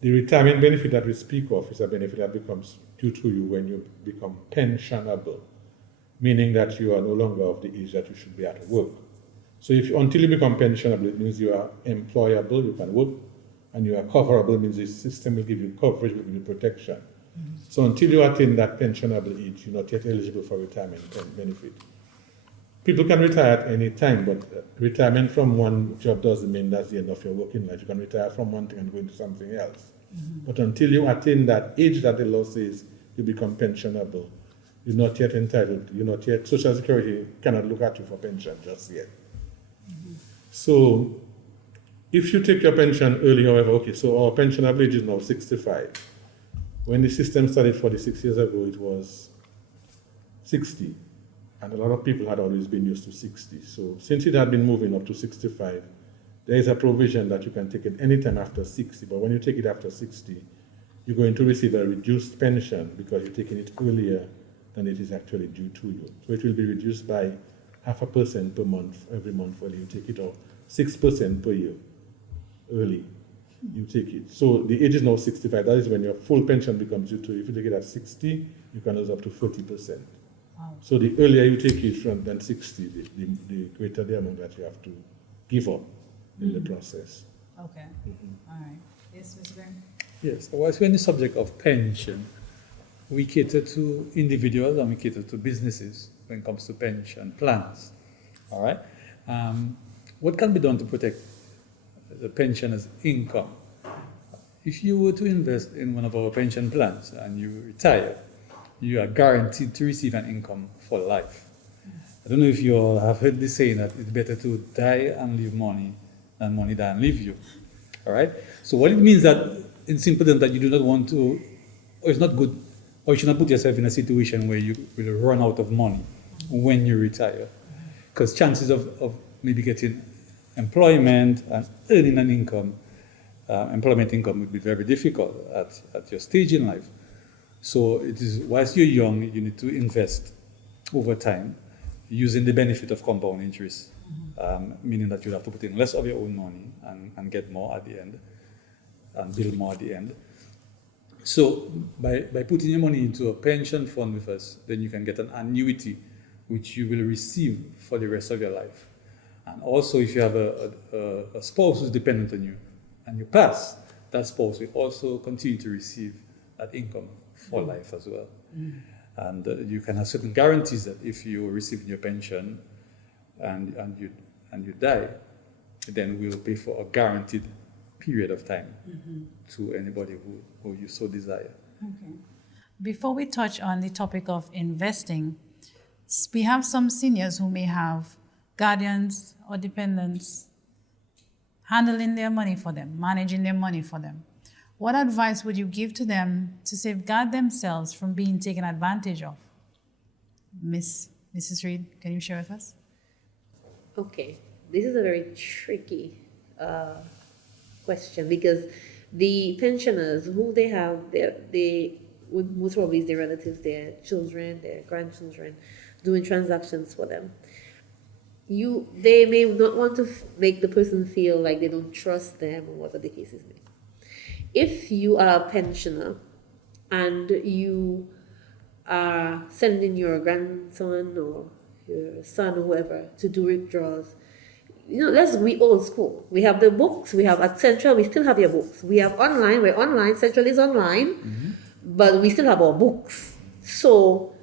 The retirement benefit that we speak of is a benefit that becomes due to you when you become pensionable, meaning that you are no longer of the age that you should be at work. So until you become pensionable, it means you are employable, you can work, and you are coverable, means the system will give you coverage, will give you protection. So until you attain that pensionable age, you're not yet eligible for retirement benefit. People can retire at any time, but retirement from one job doesn't mean that's the end of your working life. You can retire from one thing and go into something else. But until you attain that age that the law says you become pensionable, you're not yet entitled, Social Security cannot look at you for pension just yet. So if you take your pension early, however, so our pensionable age is now 65. When the system started 46 years ago, it was 60. And a lot of people had always been used to 60. So since it had been moving up to 65, there is a provision that you can take it anytime after 60. But when you take it after 60, you're going to receive a reduced pension because you're taking it earlier than it is actually due to you. So it will be reduced by 0.5% per month, every month when you take it, or 6% per year early. You take it. So the age is now 65. That is when your full pension becomes due to you. If you take it at 60, you can lose up to 40%. Wow. So the earlier you take it from than 60, the greater the amount that you have to give up in the process. Okay. All right. Yes, Mr. Graham? Yes, whilst we're on the subject of pension, we cater to individuals and we cater to businesses when it comes to pension plans. All right? What can be done to protect the pensioner's income? If you were to invest in one of our pension plans and you retire, you are guaranteed to receive an income for life. I don't know if you all have heard this saying that it's better to die and leave money than money die and leave you. All right? So what it means that, in simple terms, that you do not want to, or it's not good, or you should not put yourself in a situation where you will run out of money when you retire. Because chances of maybe getting employment and earning an income, employment income would be very difficult at your stage in life. So it is, whilst you're young, you need to invest over time using the benefit of compound interest, meaning that you have to put in less of your own money and get more at the end, and build more at the end. So by putting your money into a pension fund with us, then you can get an annuity which you will receive for the rest of your life. And also, if you have a spouse who's dependent on you and you pass, that spouse will also continue to receive that income for life as well. And you can have certain guarantees that if you receive your pension and you die, then we'll pay for a guaranteed period of time to anybody who you so desire. Okay. Before we touch on the topic of investing, we have some seniors who may have guardians or dependents handling their money for them, managing their money for them. What advice would you give to them to safeguard themselves from being taken advantage of? Mrs. Reed, can you share with us? Okay, this is a very tricky question, because the pensioners who they have, they would most probably is their relatives, their children, their grandchildren, doing transactions for them. They may not want to make the person feel like they don't trust them or whatever the case is. If you are a pensioner and you are sending your grandson or your son or whoever to do withdrawals, we old school. We have the books, we have at Central, we still have your books. We have online, we're online, Central is online, but we still have our books. So,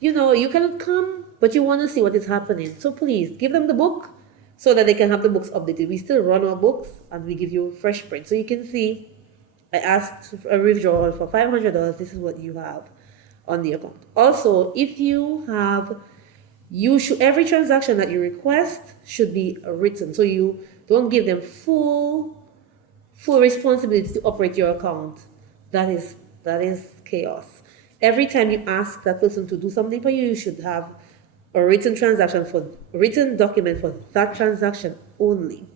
you cannot come, but you want to see what is happening. So please, give them the book so that they can have the books updated. We still run our books and we give you fresh print. So you can see, I asked a withdrawal for $500, this is what you have on the account. Also, if you have, every transaction that you request should be written. So you don't give them full responsibility to operate your account. That is chaos. Every time you ask that person to do something for you, you should have a written document for that transaction only.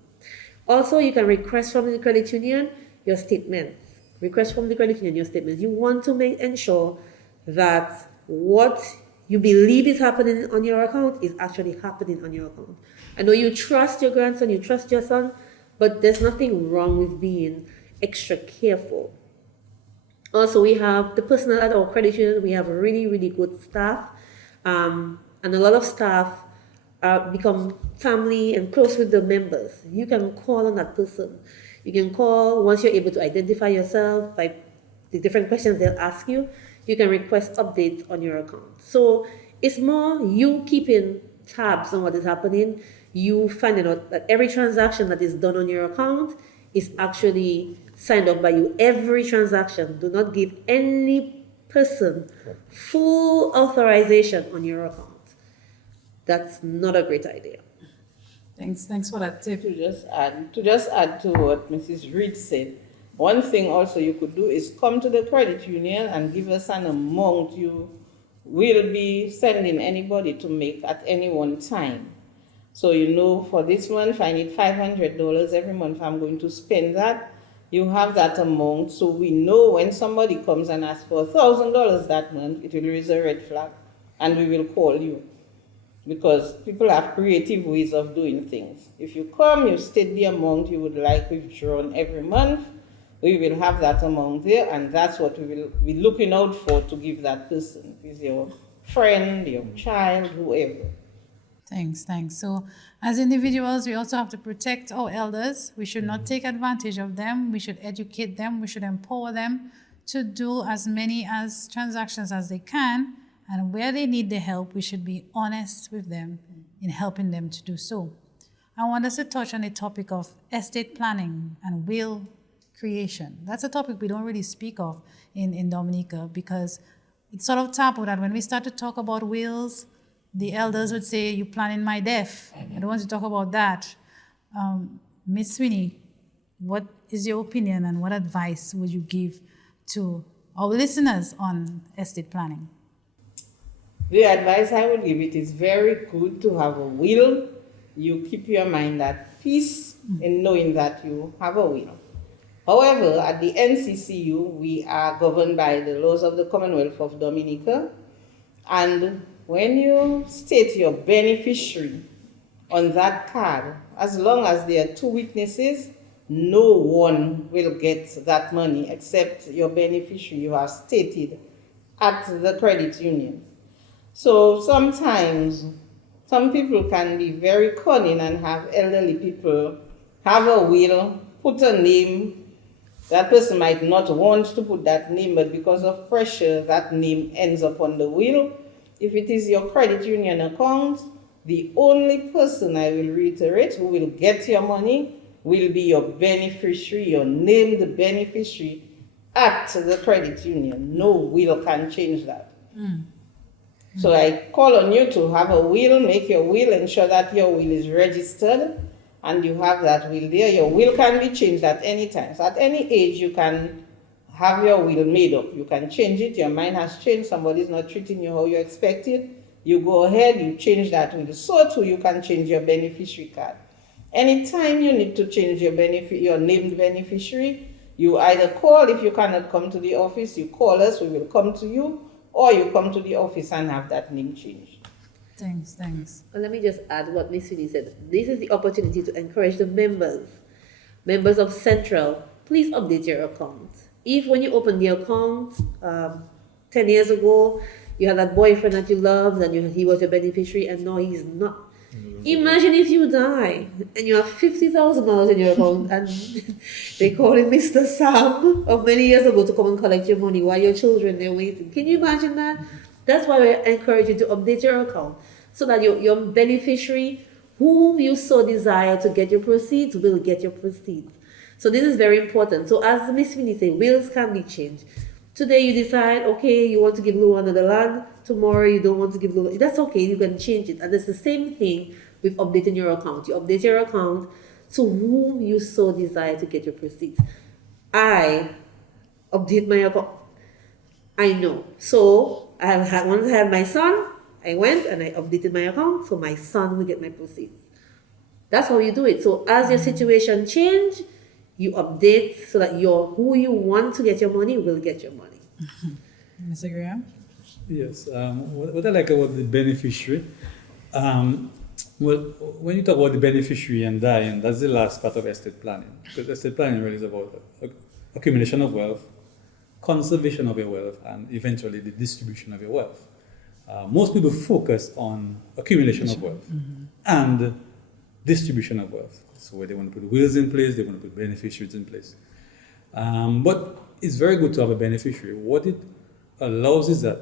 Also, you can request from the credit union your statements. Request from the credit union your statements. You want to ensure that what you believe is happening on your account is actually happening on your account. I know you trust your grandson, you trust your son, but there's nothing wrong with being extra careful. Also, we have the personnel at our credit union. We have really, really good staff. And a lot of staff become family and close with the members. You can call on that person. You can call once you're able to identify yourself by the different questions they'll ask you. You can request updates on your account. So it's more you keeping tabs on what is happening. You finding out that every transaction that is done on your account is actually signed up by you. Every transaction. Do not give any person full authorization on your account. That's not a great idea. Thanks for that tip. To just add to what Mrs. Reed said, one thing also you could do is come to the credit union and give us an amount you will be sending anybody to make at any one time. So for this month I need $500 every month, I'm going to spend that. You have that amount, so we know when somebody comes and asks for $1,000 that month, it will raise a red flag and we will call you. Because people have creative ways of doing things. If you come, you state the amount you would like withdrawn every month, we will have that amount there, and that's what we will be looking out for to give that person. If it's your friend, your child, whoever. Thanks. So as individuals, we also have to protect our elders. We should not take advantage of them. We should educate them. We should empower them to do as many transactions as they can. And where they need the help, we should be honest with them in helping them to do so. I want us to touch on the topic of estate planning and will creation. That's a topic we don't really speak of in Dominica, because it's sort of taboo that when we start to talk about wills, the elders would say, "You're planning my death. I don't want to talk about that." Ms. Sweeney, what is your opinion and what advice would you give to our listeners on estate planning? The advice I would give, it is very good to have a will. You keep your mind at peace in knowing that you have a will. However, at the Nccu, we are governed by the laws of the Commonwealth of Dominica. And when you state your beneficiary on that card, as long as there are two witnesses, no one will get that money except your beneficiary you have stated at the credit union. So sometimes some people can be very cunning and have elderly people have a will, put a name. That person might not want to put that name, but because of pressure, that name ends up on the will. If it is your credit union account, the only person, I will reiterate, who will get your money will be your beneficiary, your named beneficiary at the credit union. No will can change that. So I call on you to have a will, make your will, ensure that your will is registered, and you have that will there. Your will can be changed at any time. So at any age, you can have your will made up. You can change it. Your mind has changed. Somebody's not treating you how you expected. You go ahead, you change that will. So too, you can change your beneficiary card. Anytime you need to change your your named beneficiary, you either call. If you cannot come to the office, you call us, we will come to you, or you come to the office and have that name changed. Thanks. Well, let me just add what Miss Winnie said. This is the opportunity to encourage the members of Central, please update your account. If when you open the account 10 years ago, you had that boyfriend that you loved and he was your beneficiary and now he's not. Imagine if you die and you have $50,000 in your account and they call him Mr. Sam of many years ago to come and collect your money while your children they're waiting. Can you imagine that? That's why we encourage you to update your account so that your beneficiary, whom you so desire to get your proceeds, will get your proceeds. So this is very important. So as Miss Winnie said, wills can be changed. Today you decide, okay, you want to give Lou another land. Tomorrow you don't want to give Lou. That's okay, you can change it. And it's the same thing with updating your account. You update your account to whom you so desire to get your proceeds. I update my account. I know. So once I had my son, I went and I updated my account so my son will get my proceeds. That's how you do it. So as your situation change, you update so that who you want to get your money will get your money. Mr. Graham? Yes, what I like about the beneficiary, well, when you talk about the beneficiary and dying, that's the last part of estate planning. Because estate planning really is about accumulation of wealth, conservation of your wealth, and eventually the distribution of your wealth. Most people focus on accumulation of wealth and distribution of wealth. So where they want to put wills in place, they want to put beneficiaries in place. But it's very good to have a beneficiary. What it allows is that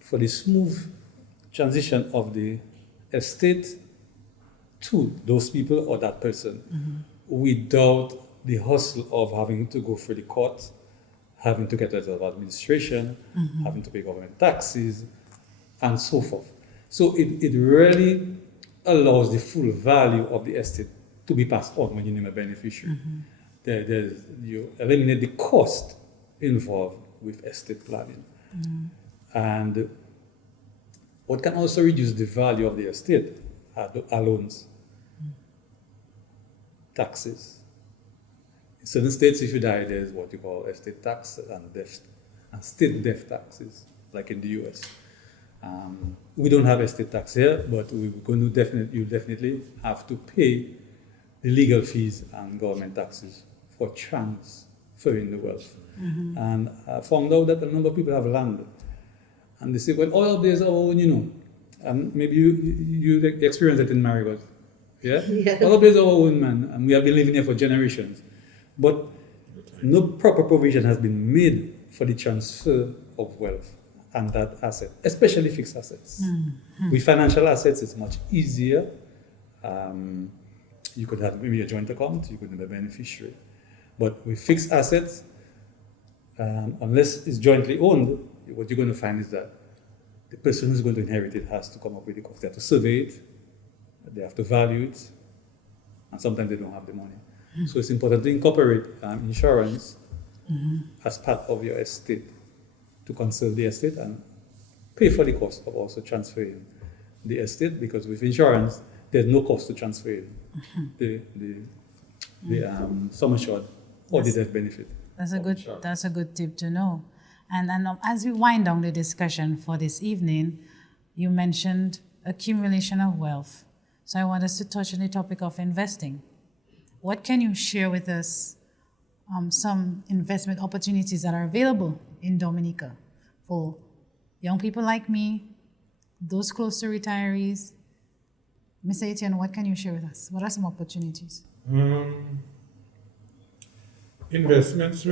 for the smooth transition of the estate to those people or that person without the hustle of having to go through the court, having to get letters of administration, having to pay government taxes, and so forth. So it really allows the full value of the estate to be passed on when you name a beneficiary. You eliminate the cost involved with estate planning. And what can also reduce the value of the estate are loans, taxes. In certain states, if you die, there's what you call estate tax and state death taxes, like in the US. We don't have estate tax here, but we're going to you definitely have to pay the legal fees and government taxes for transferring the wealth. And I found out that a number of people have land. And they say, well, all of this is our own, And maybe you experience it in Marigot. Yeah? Yes. All of this is our own, man. And we have been living here for generations. But no proper provision has been made for the transfer of wealth and that asset, especially fixed assets. With financial assets, it's much easier. You could have maybe a joint account, you could have a beneficiary. But with fixed assets, unless it's jointly owned, what you're going to find is that the person who's going to inherit it has to come up with the cost. They have to survey it, they have to value it, and sometimes they don't have the money. So it's important to incorporate insurance as part of your estate to conserve the estate and pay for the cost of also transferring the estate, because with insurance, there's no cost to transfer the sum assured or the death benefit. That's a good tip to know. And as we wind down the discussion for this evening, you mentioned accumulation of wealth. So I want us to touch on the topic of investing. What can you share with us some investment opportunities that are available in Dominica for young people like me, those close to retirees? Mr. Etienne, what can you share with us? What are some opportunities? Investments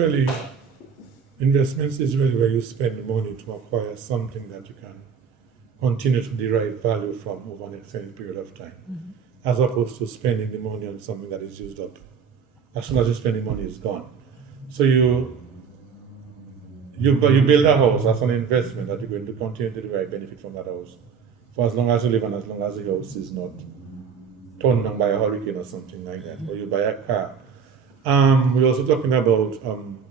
is really where you spend money to acquire something that you can continue to derive value from over an extended period of time, as opposed to spending the money on something that is used up. As soon as you spend the money, it's gone. So you build a house as an investment that you're going to continue to derive benefit from that house for as long as you live and as long as the house is not torn down by a hurricane or something like that, or you buy a car. We're also talking about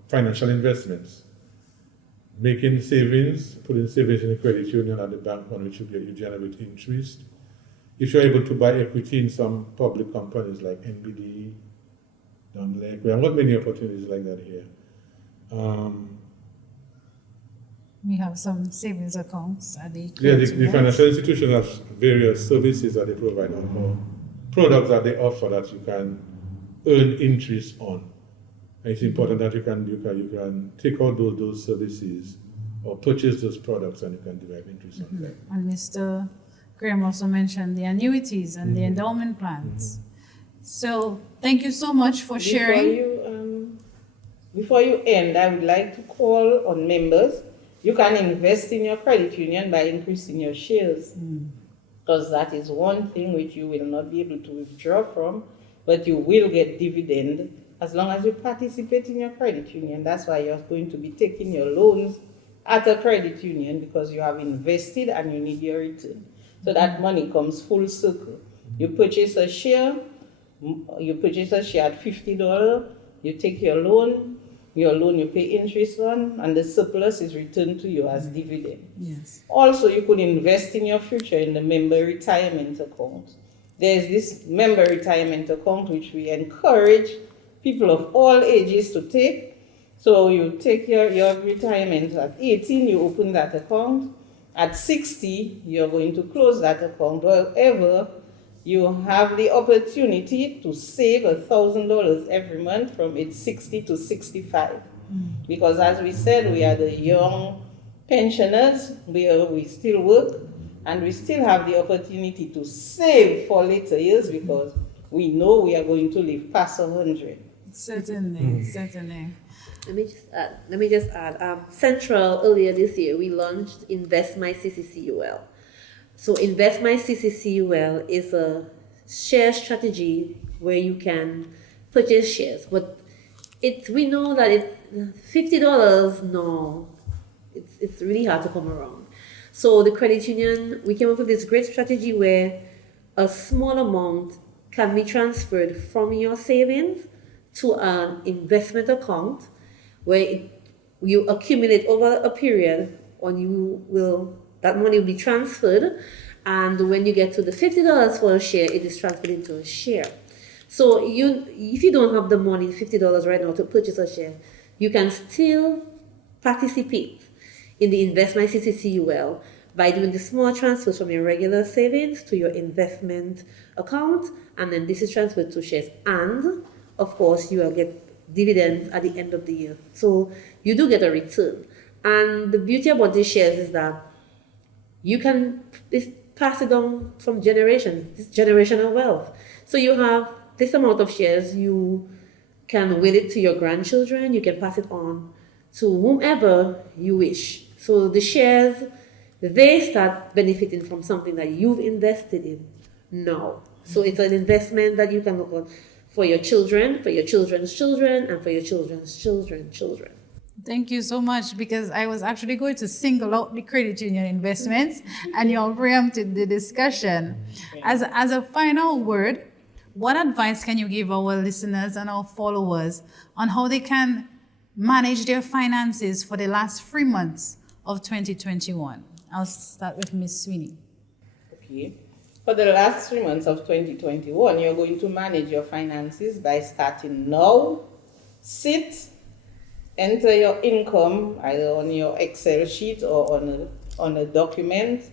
financial investments, making savings, putting savings in a credit union at the bank on which you generate interest. if you're able to buy equity in some public companies like NBD, Dominica, we have got many opportunities like that here. We have some savings accounts at the Yeah, credit the unions. financial institutions have various services that they provide or products that they offer that you can earn interest on. And it's important that you can take out those services or purchase those products and you can derive interest on them. And Mr. Graham also mentioned the annuities and the endowment plans. So thank you so much for sharing. Before you end, I would like to call on members. You can invest in your credit union by increasing your shares, because that is one thing which you will not be able to withdraw from, but you will get dividend as long as you participate in your credit union. That's why you're going to be taking your loans at a credit union, because you have invested and you need your return. So that money comes full circle. You purchase a share at $50, you take your loan you pay interest on, and the surplus is returned to you as dividend. Yes. Also, you could invest in your future in the member retirement account. There's this member retirement account which we encourage people of all ages to take. So you take your retirement at 18, you open that account. At 60, you're going to close that account. However, you have the opportunity to save $1,000 every month from age 60 to 65. Because as we said, we are the young pensioners, we still work, and we still have the opportunity to save for later years, because we know we are going to live past 100. Certainly, certainly. Let me just add. Central, earlier this year, we launched Invest My CCCUL. So Invest My CCCUL is a share strategy where you can purchase shares. But we know that it's $50. No, it's really hard to come around. So the credit union, we came up with this great strategy where a small amount can be transferred from your savings to an investment account where you accumulate over a period, and that money will be transferred, and when you get to the $50 for a share, it is transferred into a share. So if you don't have the money, $50 right now, to purchase a share, you can still participate in the Invest My CCCUL by doing the small transfers from your regular savings to your investment account, and then this is transferred to shares. And of course, you will get dividends at the end of the year. So you do get a return. And the beauty about these shares is that you can pass it on from generations. This generational wealth. So you have this amount of shares, you can will it to your grandchildren, you can pass it on to whomever you wish. So the shares, they start benefiting from something that you've invested in now. So it's an investment that you can look on for your children, for your children's children, and for your children's children's children. Thank you so much, because I was actually going to single out the credit union investments and you preempted the discussion. As a final word, what advice can you give our listeners and our followers on how they can manage their finances for the last 3 months of 2021? I'll start with Ms. Sweeney. Okay. For the last 3 months of 2021, you're going to manage your finances by starting now. Enter your income either on your Excel sheet or on a document,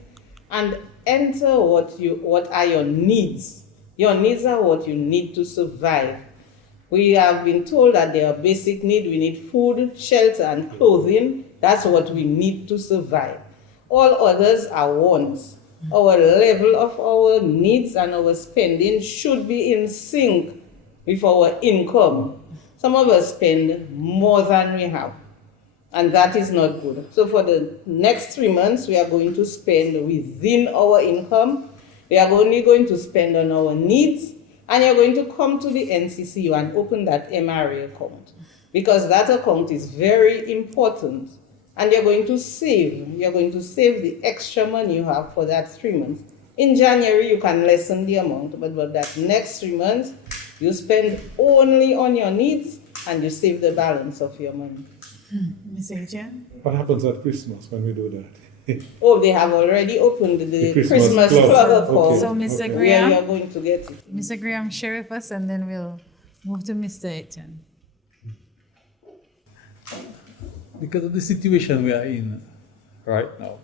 and enter what are your needs. Your needs are what you need to survive. We have been told that there are basic needs. We need food, shelter, and clothing. That's what we need to survive. All others are wants. Our level of our needs and our spending should be in sync with our income. Some of us spend more than we have, and that is not good. So for the next 3 months, we are going to spend within our income. We are only going to spend on our needs, and you're going to come to the NCCU and open that MRA account, because that account is very important, and you're going to save. You're going to save the extra money you have for that 3 months. In January, you can lessen the amount, but that next 3 months, you spend only on your needs and you save the balance of your money. Ms. Adrian? What happens at Christmas when we do that? Oh, they have already opened the The Christmas, Christmas club. club Okay. account. So, Mr. Okay. Where Graham, you are going to get it? Mr. Graham, share with us, and then we'll move to Mr. Etienne. Because of the situation we are in right now,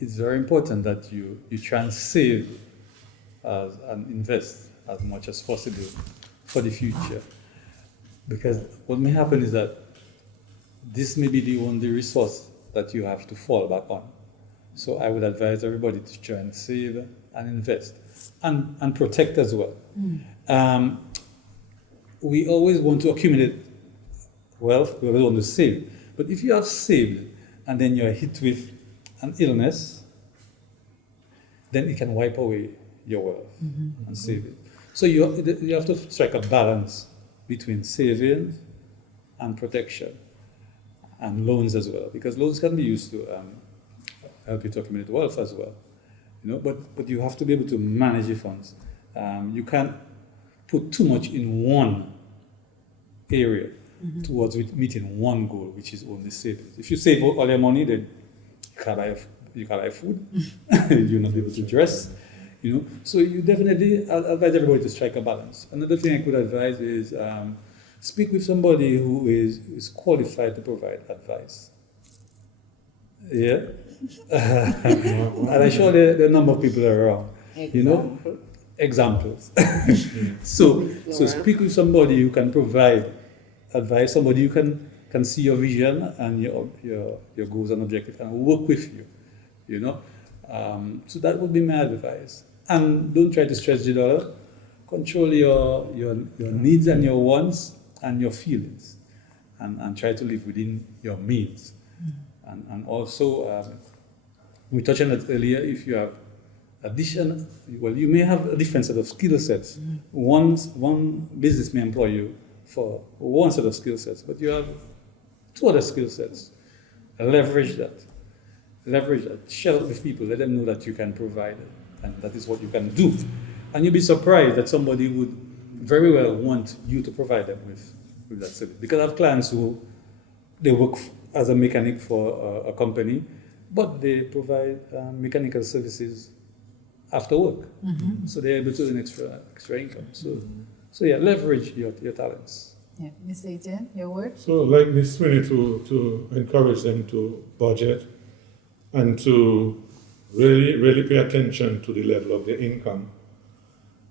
it's very important that you try and save and invest as much as possible for the future. Because what may happen is that this may be the only resource that you have to fall back on. So I would advise everybody to try and save and invest and protect as well. We always want to accumulate wealth, we always want to save. But if you have saved and then you're hit with an illness, then it can wipe away your wealth and save it. So you have to strike a balance between savings and protection and loans as well, because loans can be used to help you to accumulate wealth as well. But you have to be able to manage your funds. You can't put too much in one area towards meeting one goal, which is only savings. If you save all your money, then you can't buy food. You're not able to dress. So you definitely advise everybody to strike a balance. Another thing I could advise is speak with somebody who is qualified to provide advice. Yeah. And I'm sure there are a number of people around. Examples. So speak with somebody who can provide advice, somebody who can see your vision and your goals and objectives and work with you. So that would be my advice. And don't try to stretch the dollar. Control your needs and your wants and your feelings, and try to live within your means. And also, we touched on that earlier. If you have you may have a different set of skill sets. One business may employ you for one set of skill sets, but you have two other skill sets. Leverage that. Share it with people. Let them know that you can provide it, and that is what you can do. And you'll be surprised that somebody would very well want you to provide them with that service. Because I have clients who they work as a mechanic for a company, but they provide mechanical services after work. So they're able to earn extra income. So yeah, leverage your talents. Yeah, Mr. Etienne, your word? So like Ms. Sweeney, to encourage them to budget and to really pay attention to the level of their income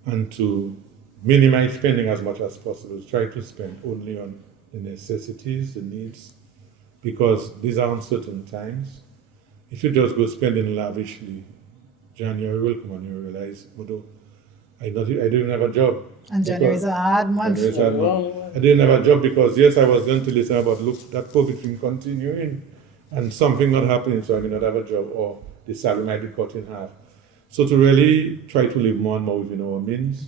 and to minimize spending as much as possible. Try to spend only on the necessities, the needs, because these are uncertain times. If you just go spending lavishly, January will come and you realize, I didn't have a job. And January is a hard month. I didn't have a job because, yes, I was going to listen about, look, that COVID thing continuing and something not happening, so I may not have a job, or the salary might be cut in half. So to really try to live more and more within our means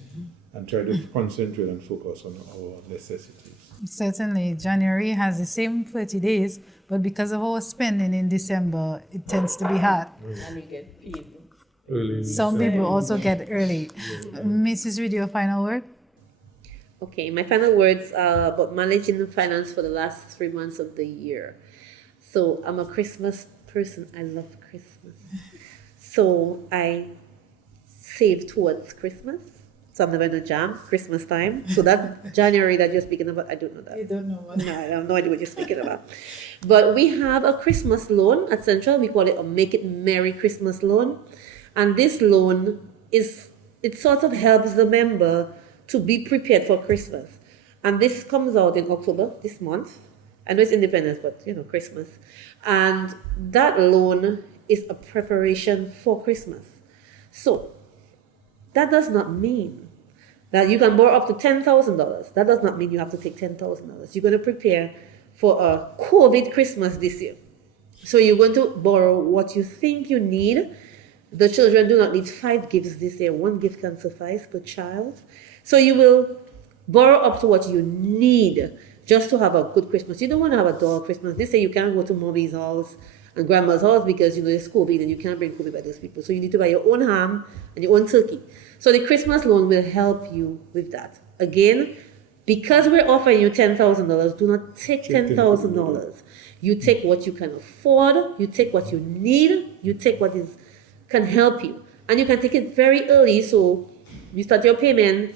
and try to concentrate and focus on our necessities. Certainly, January has the same 30 days, but because of our spending in December, it tends to be hard. And we get paid. Early in Some December. people also get early. Mrs. Reid, your final word? Okay, my final words are about managing the finance for the last 3 months of the year. So I'm a Christmas person. I love Christmas. So I save towards Christmas. So I'm never in a jam, Christmas time. So that January that you're speaking about, I don't know that. You don't know what. No, I have no idea what you're speaking about. But we have a Christmas loan at Central. We call it a Make It Merry Christmas loan. And this loan it sort of helps the member to be prepared for Christmas. And this comes out in October, this month. I know it's Independence, but Christmas. And that loan is a preparation for Christmas. So that does not mean that you can borrow up to $10,000. That does not mean you have to take $10,000. You're going to prepare for a COVID Christmas this year. So you're going to borrow what you think you need. The children do not need 5 gifts this year. 1 gift can suffice per child. So you will borrow up to what you need just to have a good Christmas. You don't want to have a dull Christmas. They say you can't go to mommy's house and grandma's house because there's COVID and you can't bring COVID by those people. So you need to buy your own ham and your own turkey. So the Christmas loan will help you with that. Again, because we're offering you $10,000, do not take $10,000. You take what you can afford, you take what you need, you take what can help you. And you can take it very early, so you start your payments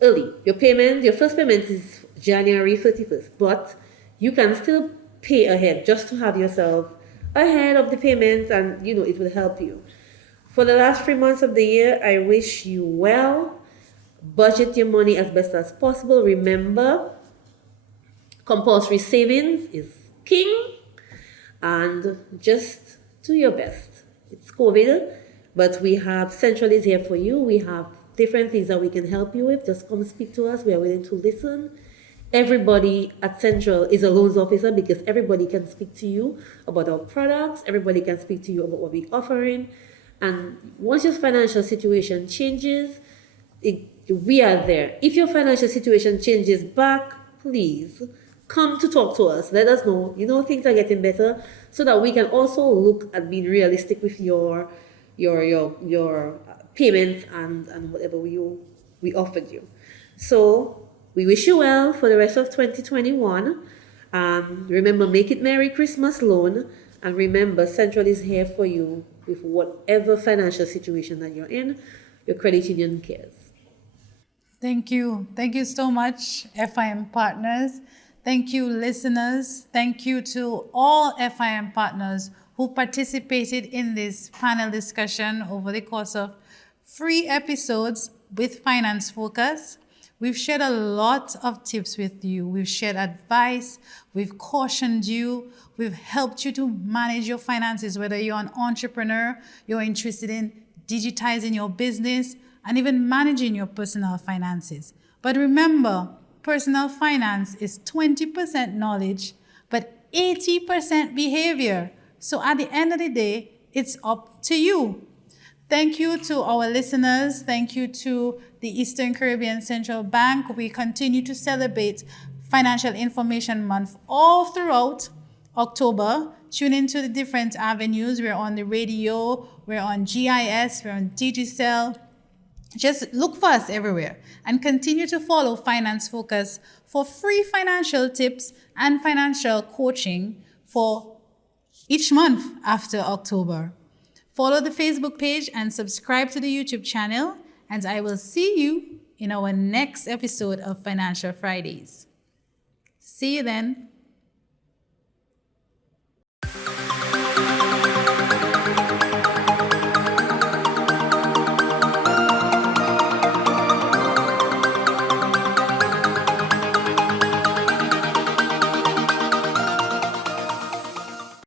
early. Your first payment is January 31st, but you can still pay ahead just to have yourself ahead of the payments, and it will help you. For the last 3 months of the year, I wish you well. Budget your money as best as possible. Remember, compulsory savings is king, and just do your best. It's COVID, but we have Central is here for you. We have different things that we can help you with. Just come speak to us. We are willing to listen. Everybody at Central is a loans officer because everybody can speak to you about our products. Everybody can speak to you about what we're offering. And once your financial situation changes, we are there. If your financial situation changes back, please come to talk to us. Let us know. Things are getting better, so that we can also look at being realistic with your payments and whatever we offered you. So we wish you well for the rest of 2021. Remember, make it Merry Christmas loan. And remember, Central is here for you with whatever financial situation that you're in. Your credit union cares. Thank you. Thank you so much, FIM partners. Thank you, listeners. Thank you to all FIM partners who participated in this panel discussion over the course of 3 episodes with Finance Focus. We've shared a lot of tips with you. We've shared advice. We've cautioned you. We've helped you to manage your finances, whether you're an entrepreneur, you're interested in digitizing your business, and even managing your personal finances. But remember, personal finance is 20% knowledge, but 80% behavior. So at the end of the day, it's up to you. Thank you to our listeners. Thank you to the Eastern Caribbean Central Bank. We continue to celebrate Financial Information Month all throughout October. Tune into the different avenues. We're on the radio, we're on GIS, we're on Digicel. Just look for us everywhere and continue to follow Finance Focus for free financial tips and financial coaching for each month after October. Follow the Facebook page and subscribe to the YouTube channel, and I will see you in our next episode of Financial Fridays. See you then.